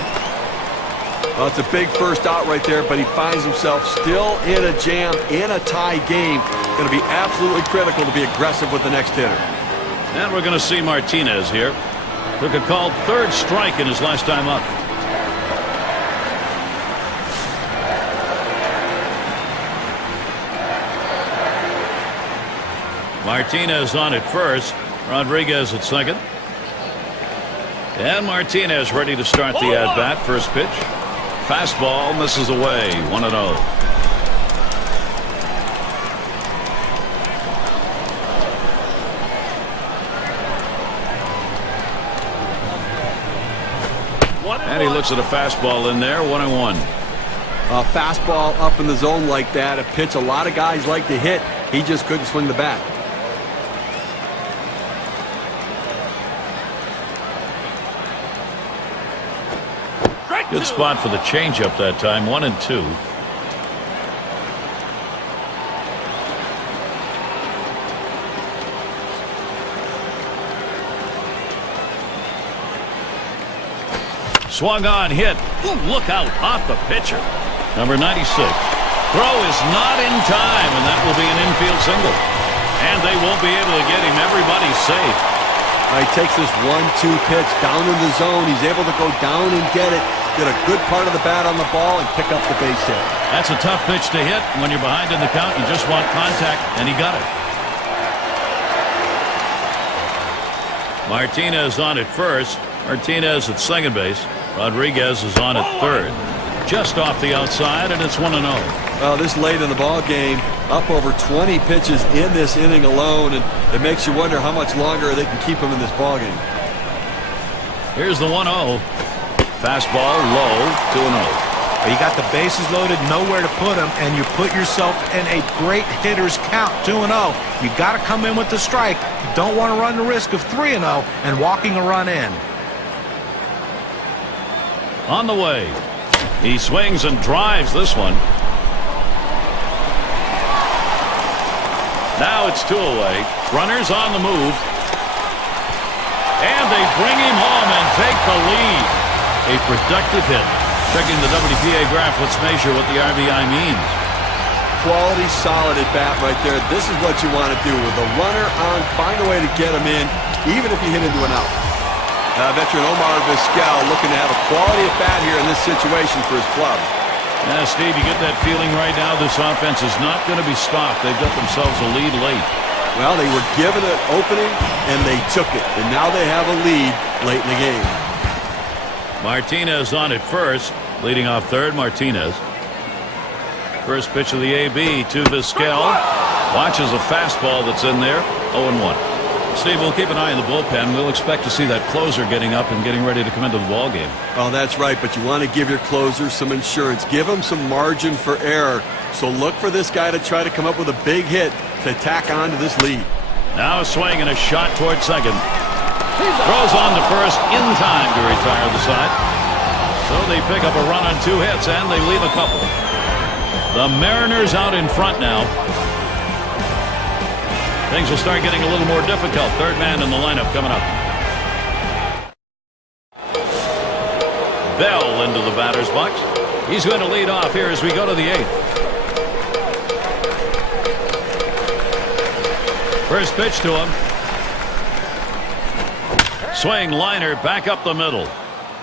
Well, it's a big first out right there, but he finds himself still in a jam, in a tie game. Going to be absolutely critical to be aggressive with the next hitter. And we're going to see Martinez here. Took a called third strike in his last time up. Martinez on at first. Rodriguez at second. And Martinez ready to start the at-bat. First pitch. Fastball misses away, 1-0. And he looks at a fastball in there, 1-1. A fastball up in the zone like that, a pitch a lot of guys like to hit. He just couldn't swing the bat. Good spot for the changeup that time, 1-2. Swung on, hit. Ooh, look out, off the pitcher. Number 96. Throw is not in time, and that will be an infield single. And they won't be able to get him. Everybody's safe. He takes this 1-2 pitch down in the zone. He's able to go down and get it. Get a good part of the bat on the ball and pick up the base hit. That's a tough pitch to hit. When you're behind in the count, you just want contact, and he got it. Martinez on at first. Martinez at second base. Rodriguez is on at third. Just off the outside, and it's 1-0. Well, this late in the ball game, up over 20 pitches in this inning alone, and it makes you wonder how much longer they can keep him in this ball game. Here's the 1-0. Fastball low, 2-0. You got the bases loaded, nowhere to put them, and you put yourself in a great hitter's count, 2-0. You got to come in with the strike. You don't want to run the risk of 3-0 and walking a run in. On the way. He swings and drives this one. Now it's 2 away. Runners on the move. And they bring him home and take the lead. A productive hit. Checking the WPA graph, let's measure what the RBI means. Quality, solid at bat right there. This is what you want to do. With a runner on, find a way to get him in, even if you hit into an out. Veteran Omar Vizquel looking to have a quality at bat here in this situation for his club. Yeah, Steve, you get that feeling right now this offense is not going to be stopped. They've got themselves a lead late. Well, they were given an opening, and they took it. And now they have a lead late in the game. Martinez on at first. Leading off third, Martinez. First pitch of the AB to Vizquel. Watches a fastball that's in there. 0-1. Steve, we'll keep an eye on the bullpen. We'll expect to see that closer getting up and getting ready to come into the ball game. Oh, that's right, but you want to give your closer some insurance. Give him some margin for error. So look for this guy to try to come up with a big hit to tack on to this lead. Now a swing and a shot toward second. Throws on to first in time to retire the side. So they pick up a run on 2 hits, and they leave a couple. The Mariners out in front now. Things will start getting a little more difficult. Third man in the lineup coming up. Bell into the batter's box. He's going to lead off here as we go to the 8th. First pitch to him. Swing liner back up the middle.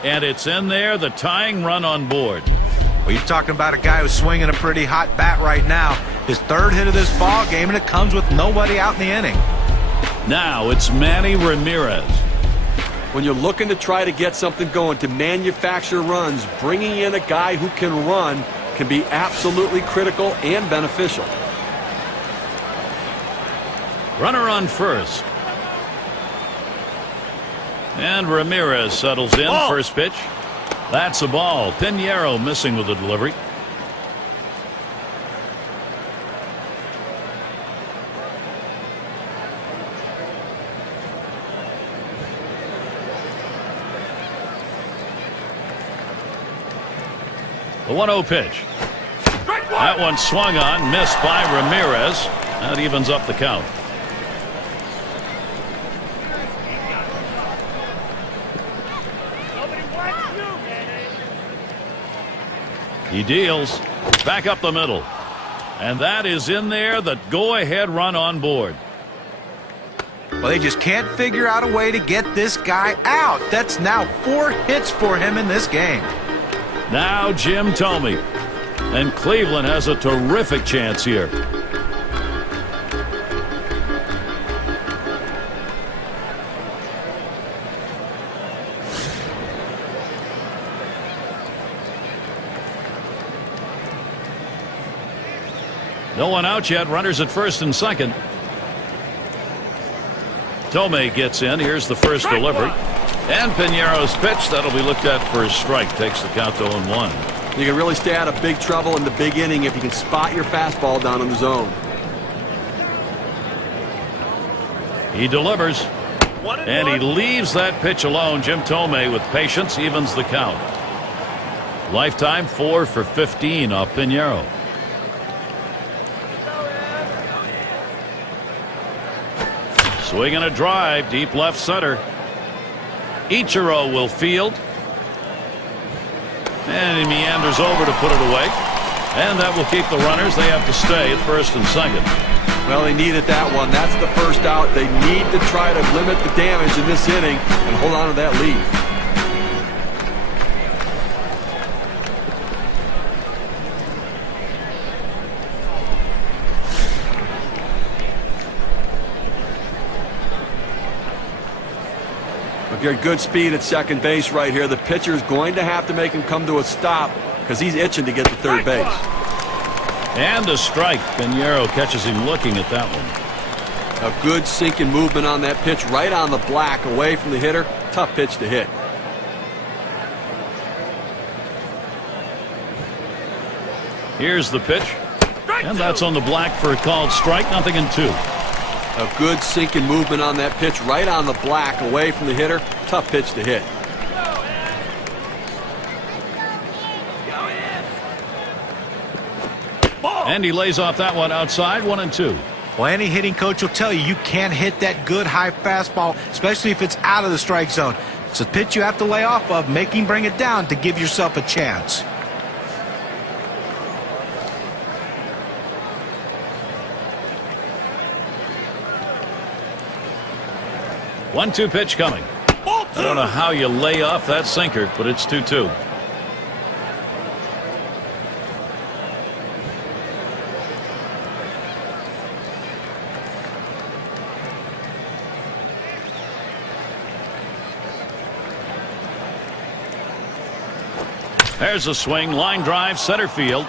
And it's in there, the tying run on board. Well, you're talking about a guy who's swinging a pretty hot bat right now. His 3rd hit of this ball game, and it comes with nobody out in the inning. Now it's Manny Ramirez. When you're looking to try to get something going, to manufacture runs, bringing in a guy who can run can be absolutely critical and beneficial. Runner on first. And Ramirez settles in. Ball. First pitch. That's a ball. Pinheiro missing with the delivery. The 1-0 pitch. That one swung on, missed by Ramirez. That evens up the count. He deals back up the middle, and that is in there, the go-ahead run on board. Well, they just can't figure out a way to get this guy out. That's now 4 hits for him in this game. Now Jim Thome, and Cleveland has a terrific chance here. No one out yet. Runners at first and second. Thome gets in. Here's the first delivery. And Pinheiro's pitch. That'll be looked at for a strike. Takes the count to 0-1. You can really stay out of big trouble in the big inning if you can spot your fastball down in the zone. He delivers. And he leaves that pitch alone. Jim Thome with patience evens the count. Lifetime 4 for 15 off Pinheiro. Swing and a drive deep left center. Ichiro will field. And he meanders over to put it away. And that will keep the runners. They have to stay at first and second. Well, they needed that one. That's the first out. They need to try to limit the damage in this inning and hold on to that lead. If you're at good speed at second base right here, the pitcher is going to have to make him come to a stop because he's itching to get to third base. And a strike. Pinheiro catches him looking at that one. A good sinking movement on that pitch, right on the black, away from the hitter. Tough pitch to hit. Here's the pitch. And that's on the black for a called strike. 0-2. A good sinking movement on that pitch, right on the black, away from the hitter. Tough pitch to hit. And he lays off that one outside. 1-2. Well, any hitting coach will tell you you can't hit that good high fastball, especially if it's out of the strike zone. It's a pitch you have to lay off of, make him bring it down to give yourself a chance. One-two pitch coming. I don't know how you lay off that sinker, but it's 2-2. There's a swing, line drive, center field,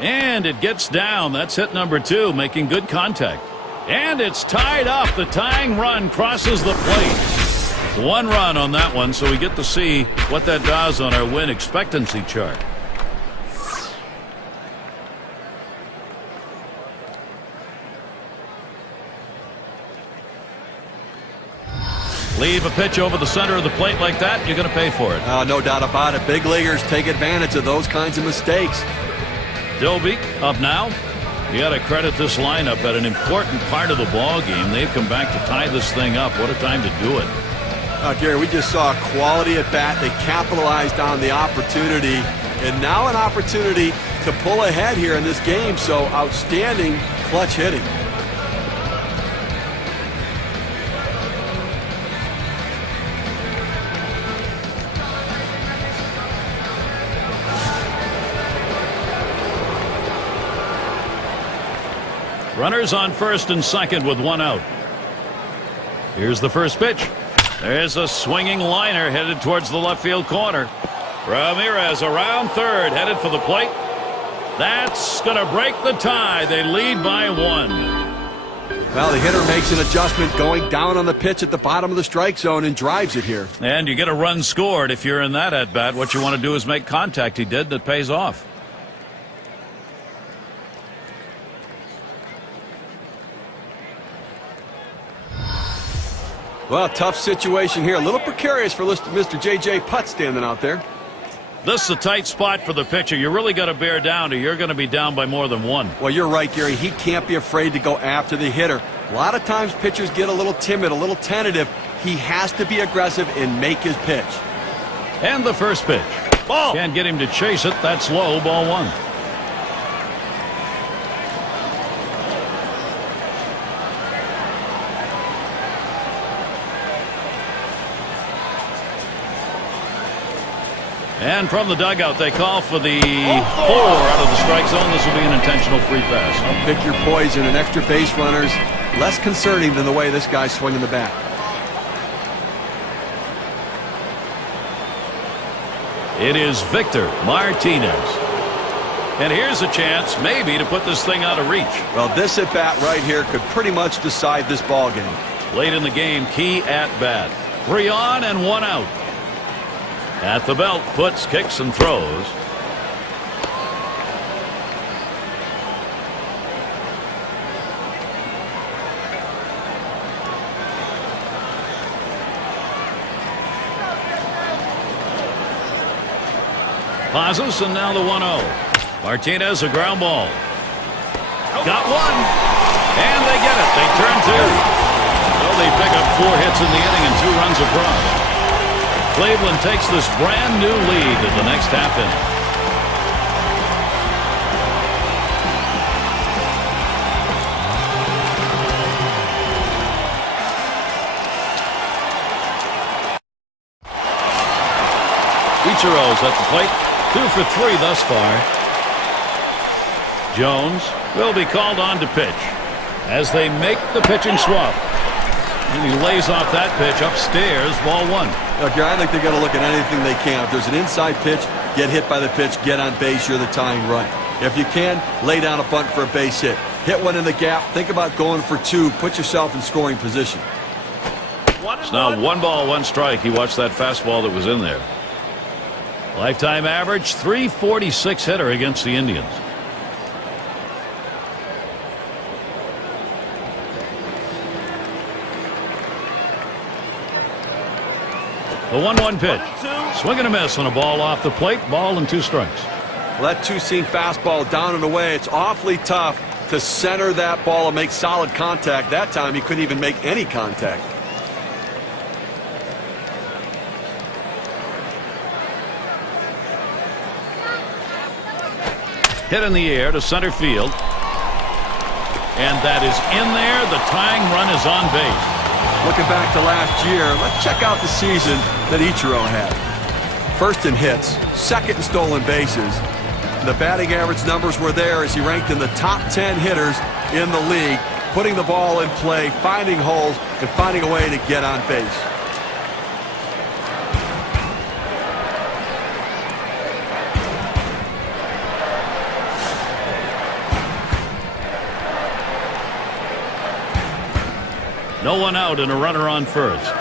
and it gets down. That's hit number 2, making good contact. And it's tied up. The tying run crosses the plate. 1 run on that one, so we get to see what that does on our win expectancy chart. Leave a pitch over the center of the plate like that, you're going to pay for it. No doubt about it. Big leaguers take advantage of those kinds of mistakes. Dilby up now. You got to credit this lineup at an important part of the ball game. They've come back to tie this thing up. What a time to do it. Gary, we just saw a quality at bat. They capitalized on the opportunity, and now an opportunity to pull ahead here in this game. So outstanding clutch hitting. Runners on first and second with 1 out. Here's the first pitch. There's a swinging liner headed towards the left field corner. Ramirez around third, headed for the plate. That's going to break the tie. They lead by 1. Well, the hitter makes an adjustment, going down on the pitch at the bottom of the strike zone, and drives it here. And you get a run scored if you're in that at bat. What you want to do is make contact. He did. That pays off. Well, tough situation here. A little precarious for Mr. J.J. Putt standing out there. This is a tight spot for the pitcher. You really got to bear down, or you're going to be down by more than 1. Well, you're right, Gary. He can't be afraid to go after the hitter. A lot of times pitchers get a little timid, a little tentative. He has to be aggressive and make his pitch. And the first pitch. Ball. Can't get him to chase it. That's low. Ball 1. And from the dugout, they call for the 4 out of the strike zone. This will be an intentional free pass. Pick your poison, and extra base runners less concerning than the way this guy's swinging the bat. It is Victor Martinez. And here's a chance maybe to put this thing out of reach. Well, this at bat right here could pretty much decide this ball game. Late in the game, key at bat. 3 on and 1 out. At the belt, puts, kicks, and throws. Pauses, and now the 1-0. Martinez, a ground ball. Got 1. And they get it. They turn 2. So they pick up 4 hits in the inning and 2 runs across. Cleveland takes this brand new lead in the next half inning. Ichiro's at the plate. 2 for 3 thus far. Jones will be called on to pitch as they make the pitching swap. And he lays off that pitch upstairs, ball 1. Look, I think they've got to look at anything they can. If there's an inside pitch, get hit by the pitch, get on base, you're the tying run. If you can, lay down a bunt for a base hit. Hit one in the gap, think about going for 2, put yourself in scoring position. It's now 1 ball, 1 strike. He watched that fastball that was in there. Lifetime average, 346 hitter against the Indians. The 1-1 pitch. Swing and a miss on a ball off the plate. Ball and 2 strikes. Well, that 2-seam fastball down and away. It's awfully tough to center that ball and make solid contact. That time he couldn't even make any contact. Hit in the air to center field. And that is in there. The tying run is on base. Looking back to last year, let's check out the season that Ichiro had. First in hits, second in stolen bases. The batting average numbers were there as he ranked in the top 10 hitters in the league, putting the ball in play, finding holes, and finding a way to get on base. No one out and a runner on first.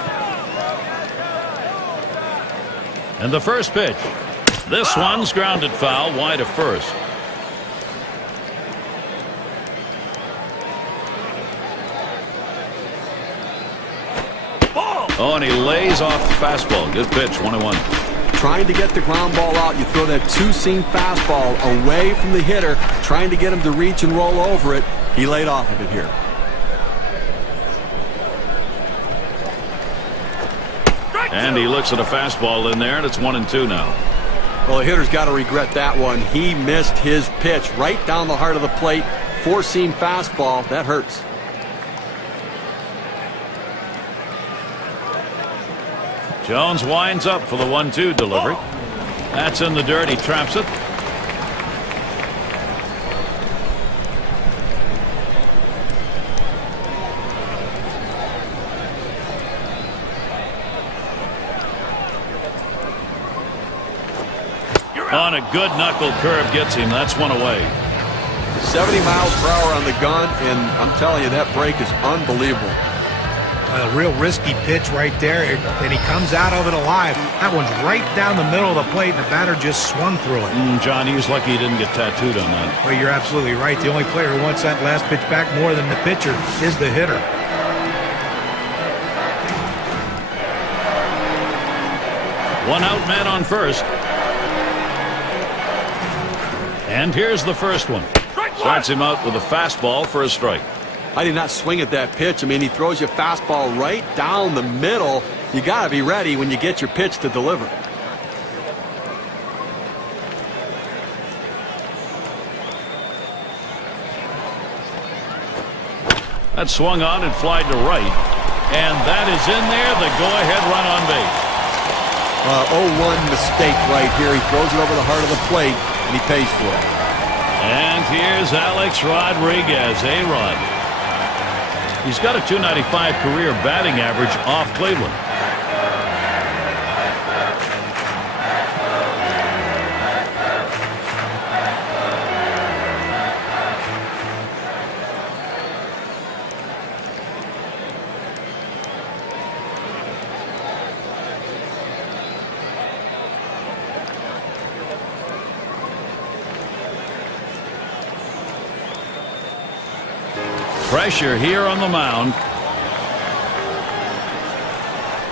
And the first pitch. This one's grounded foul wide of first. Oh, and he lays off the fastball. Good pitch, 1-1. Trying to get the ground ball out, you throw that two-seam fastball away from the hitter, trying to get him to reach and roll over it. He laid off of it here. And he looks at a fastball in there, and it's 1-2 now. Well, the hitter's got to regret that one. He missed his pitch right down the heart of the plate. Four-seam fastball. That hurts. Jones winds up for the 1-2 delivery. That's in the dirt. He traps it. On a good knuckle curve gets him. That's one away. 70 miles per hour on the gun, and I'm telling you, that break is unbelievable. A real risky pitch right there, and he comes out of it alive. That one's right down the middle of the plate, and the batter just swung through it. John, he was lucky he didn't get tattooed on that. Well, you're absolutely right. The only player who wants that last pitch back more than the pitcher is the hitter. One out man on first. And here's the first one. Starts him out with a fastball for a strike. I did not swing at that pitch. I mean, he throws you a fastball right down the middle. You got to be ready when you get your pitch to deliver. That swung on and flied to right. And that is in there, the go-ahead run on base. 0-1 mistake right here. He throws it over the heart of the plate, and he pays for it. And here's Alex Rodriguez, A-Rod. He's got a .295 career batting average off Cleveland. Pressure here on the mound.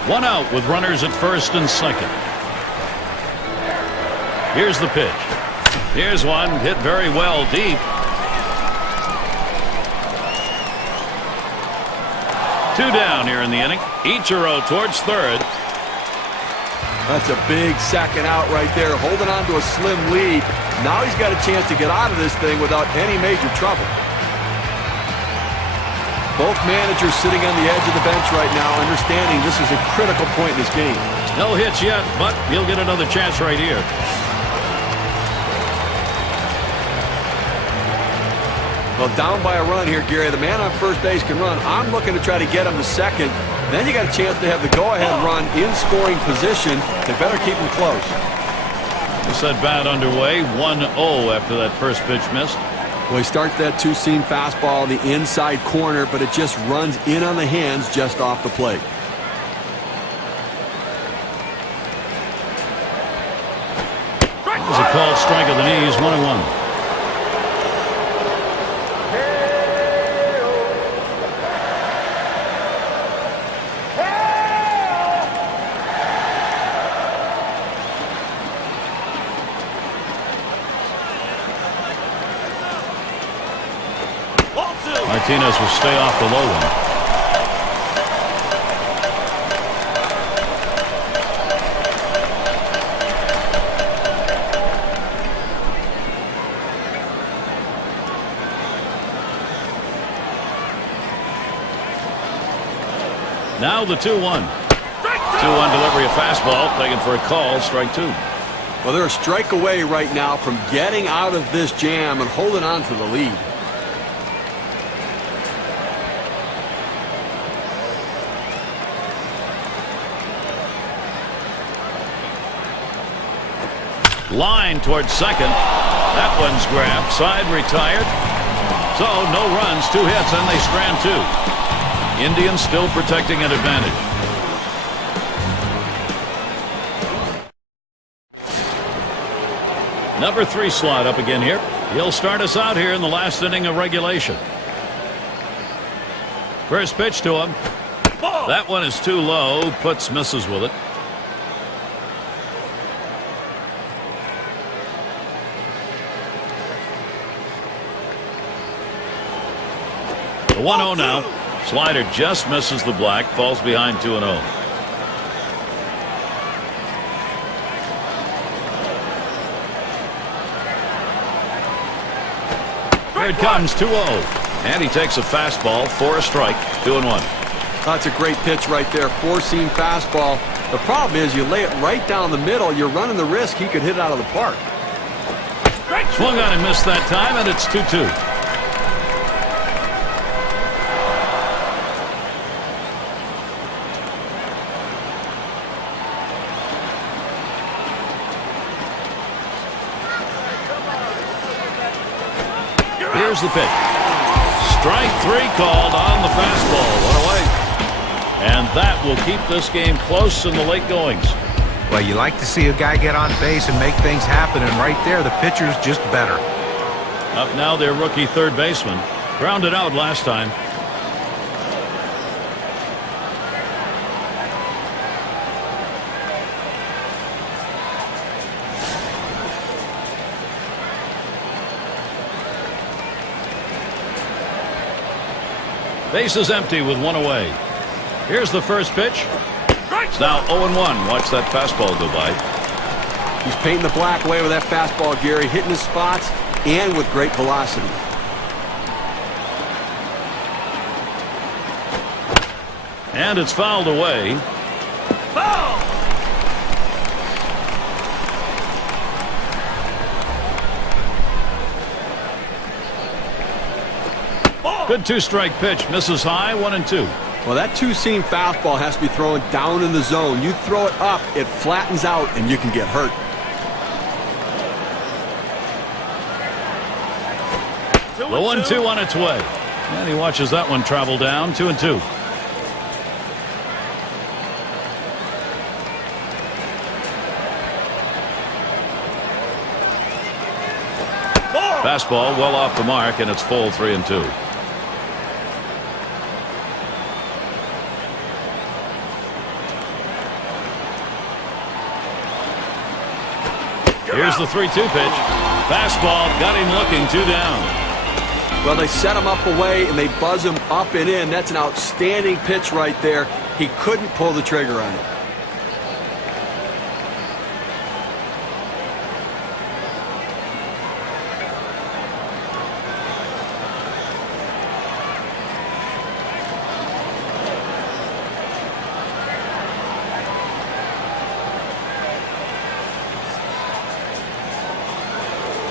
One out with runners at first and second. Here's the pitch. Here's one hit very well deep. Two down here in the inning. Ichiro towards third. That's a big second out right there, holding on to a slim lead. Now he's got a chance to get out of this thing without any major trouble. Both managers sitting on the edge of the bench right now, understanding this is a critical point in this game. No hits yet, but he'll get another chance right here. Well, down by a run here, Gary. The man on first base can run. I'm looking to try to get him to second. Then you got a chance to have the go-ahead run in scoring position. They better keep him close. This at bat underway. 1-0 after that first pitch missed. Well, he starts that two-seam fastball in the inside corner, but it just runs in on the hands just off the plate. It was a called strike of the knees, 1-1. Martinez will stay off the low one. Now the 2-1. 2-1 delivery of fastball, taken for a call, strike 2. Well, they're a strike away right now from getting out of this jam and holding on to the lead. Line towards second. That one's grabbed. Side retired. So no runs, 2 hits, and they strand 2. Indians still protecting an advantage. Number 3 slot up again here. He'll start us out here in the last inning of regulation. First pitch to him. That one is too low. Puts misses with it. The 1-0 now. Slider just misses the black. Falls behind 2-0. Here it comes, 2-0. And he takes a fastball for a strike. 2-1. That's a great pitch right there. 4-seam fastball. The problem is you lay it right down the middle. You're running the risk he could hit it out of the park. Swung on and missed that time, and it's 2-2. Here's the pitch. Strike 3 called on the fastball. 1 away. And that will keep this game close in the late goings. Well, you like to see a guy get on base and make things happen, and right there the pitcher's just better. Up now their rookie third baseman. Grounded out last time. Base is empty with 1 away. Here's the first pitch. It's now 0-1. Watch that fastball go by. He's painting the black away with that fastball, Gary. Hitting his spots and with great velocity. And it's fouled away. Foul! Good 2-strike pitch. Misses high. 1-2. Well, that 2-seam fastball has to be thrown down in the zone. You throw it up, it flattens out, and you can get hurt. The 1-2 on its way. And he watches that one travel down. 2-2. Fastball well off the mark, and it's full. 3-2. Here's the 3-2 pitch. Fastball got him looking. 2 down. Well, they set him up away, and they buzz him up and in. That's an outstanding pitch right there. He couldn't pull the trigger on it.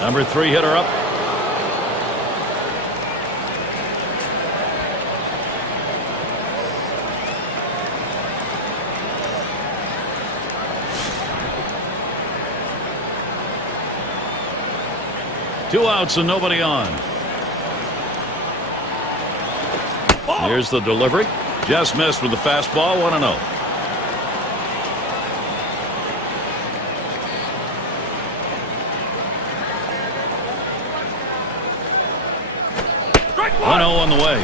Number 3 hitter up. Two outs and nobody on. Here's the delivery. Just missed with the fastball. 1-0. Strike 1-0 on the way.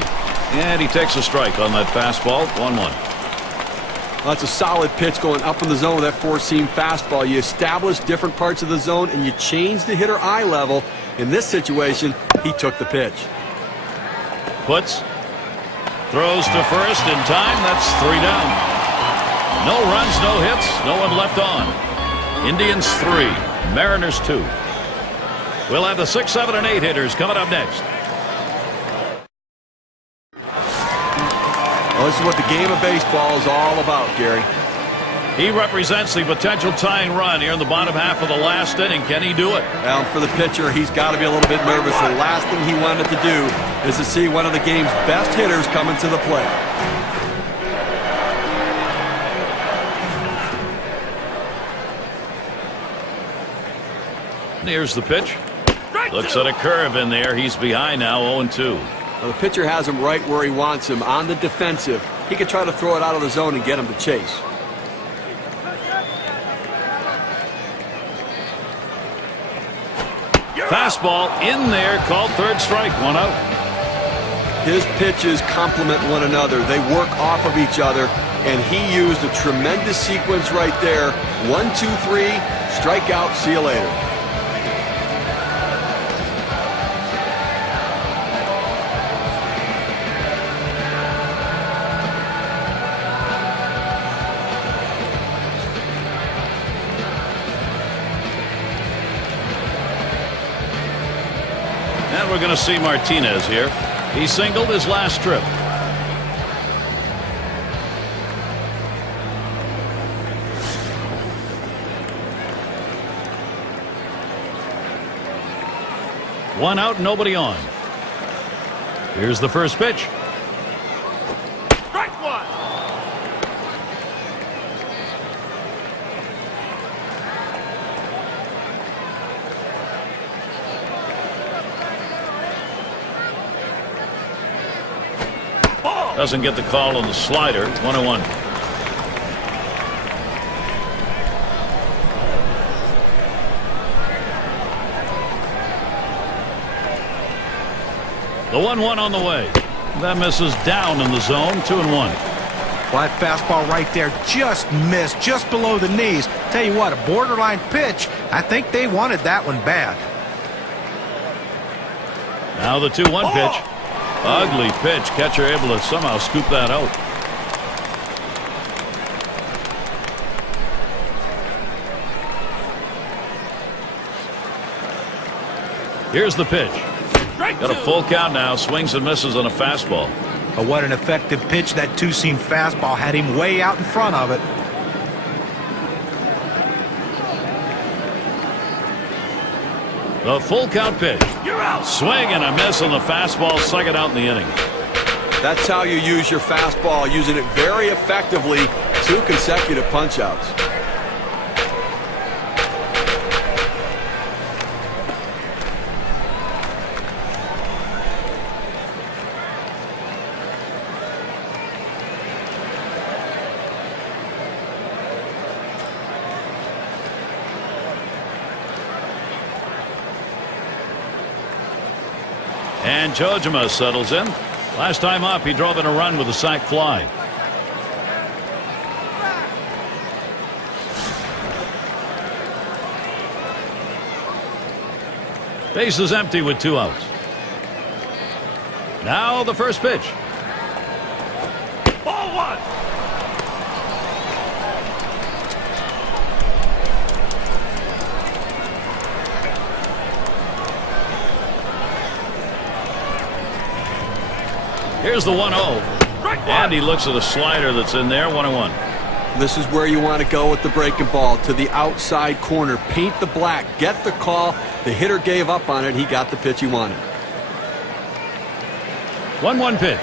And he takes a strike on that fastball. 1-1. Well, that's a solid pitch going up in the zone with that 4-seam fastball. You establish different parts of the zone and you change the hitter eye level. In this situation, he took the pitch. Puts. Throws to first in time. That's 3 down. No runs, no hits, no one left on. Indians 3, Mariners 2. We'll have the 6, 7, and 8 hitters coming up next. Well, this is what the game of baseball is all about, Gary. He represents the potential tying run here in the bottom half of the last inning. Can he do it? Well, for the pitcher, he's got to be a little bit nervous. The last thing he wanted to do is to see one of the game's best hitters coming to the plate. Here's the pitch. Looks at a curve in there. He's behind now, 0-2. Well, the pitcher has him right where he wants him, on the defensive. He can try to throw it out of the zone and get him to chase. Fastball in there, called third strike, 1 out. His pitches complement one another. They work off of each other, and he used a tremendous sequence right there. 1, 2, 3, strike out, see you later. And we're going to see Martinez here. He singled his last trip. One out, nobody on. Here's the first pitch. Strike one. Doesn't get the call on the slider. 1-1. The 1-1 on the way. That misses down in the zone. 2-1. Well, that fastball right there just missed, just below the knees. Tell you what, a borderline pitch. I think they wanted that one bad. Now the 2-1 pitch. Ugly pitch. Catcher able to somehow scoop that out. Here's the pitch. Got a full count now. Swings and misses on a fastball. But what an effective pitch. That two-seam fastball had him way out in front of it. The full count pitch. You're out. Swing and a miss on the fastball. Second out in the inning. That's how you use your fastball, using it very effectively. 2 consecutive punch-outs. And Jojima settles in. Last time up, he drove in a run with a sac fly. Base is empty with 2 outs. Now the first pitch. Ball one. Here's the 1-0. And he looks at a slider that's in there. 1-1. This is where you want to go with the breaking ball, to the outside corner. Paint the black. Get the call. The hitter gave up on it. He got the pitch he wanted. 1-1 pitch.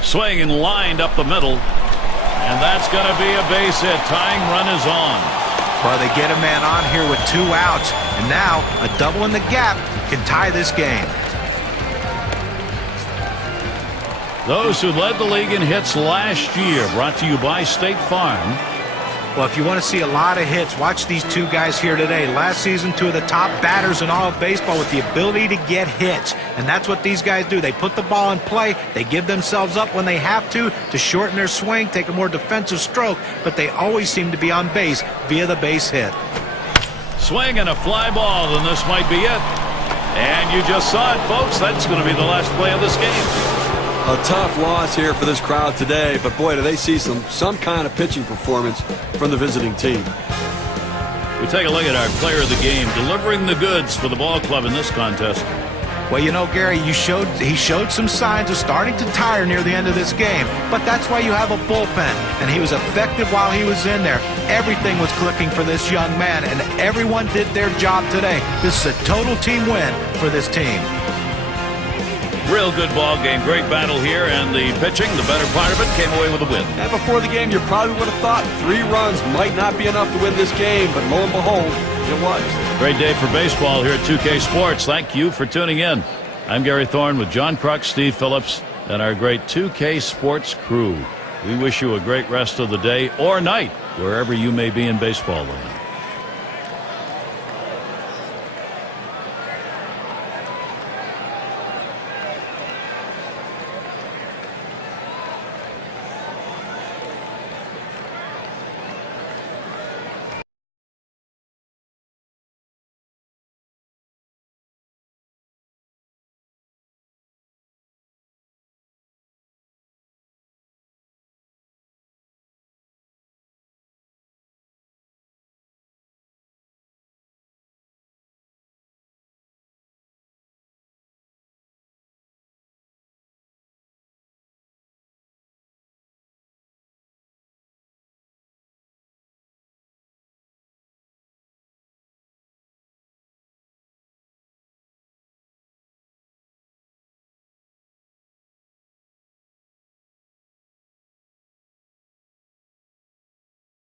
Swing and lined up the middle. And that's going to be a base hit. Tying run is on. Well, they get a man on here with 2 outs. And now a double in the gap can tie this game. Those who led the league in hits last year, brought to you by State Farm. Well, if you want to see a lot of hits, watch these 2 guys here today. Last season, 2 of the top batters in all of baseball with the ability to get hits. And that's what these guys do. They put the ball in play. They give themselves up when they have to shorten their swing, take a more defensive stroke. But they always seem to be on base via the base hit. Swing and a fly ball, and this might be it. And you just saw it, folks. That's going to be the last play of this game. A tough loss here for this crowd today, but boy, do they see some kind of pitching performance from the visiting team. We take a look at our player of the game, delivering the goods for the ball club in this contest. Well, you know, Gary, he showed some signs of starting to tire near the end of this game, but that's why you have a bullpen, and he was effective while he was in there. Everything was clicking for this young man, and everyone did their job today. This is a total team win for this team. Real good ball game. Great battle here, and the pitching, the better part of it, came away with a win. And before the game, you probably would have thought 3 runs might not be enough to win this game, but lo and behold, it was. Great day for baseball here at 2K Sports. Thank you for tuning in. I'm Gary Thorne with John Kruk, Steve Phillips, and our great 2K Sports crew. We wish you a great rest of the day or night, wherever you may be in baseball land.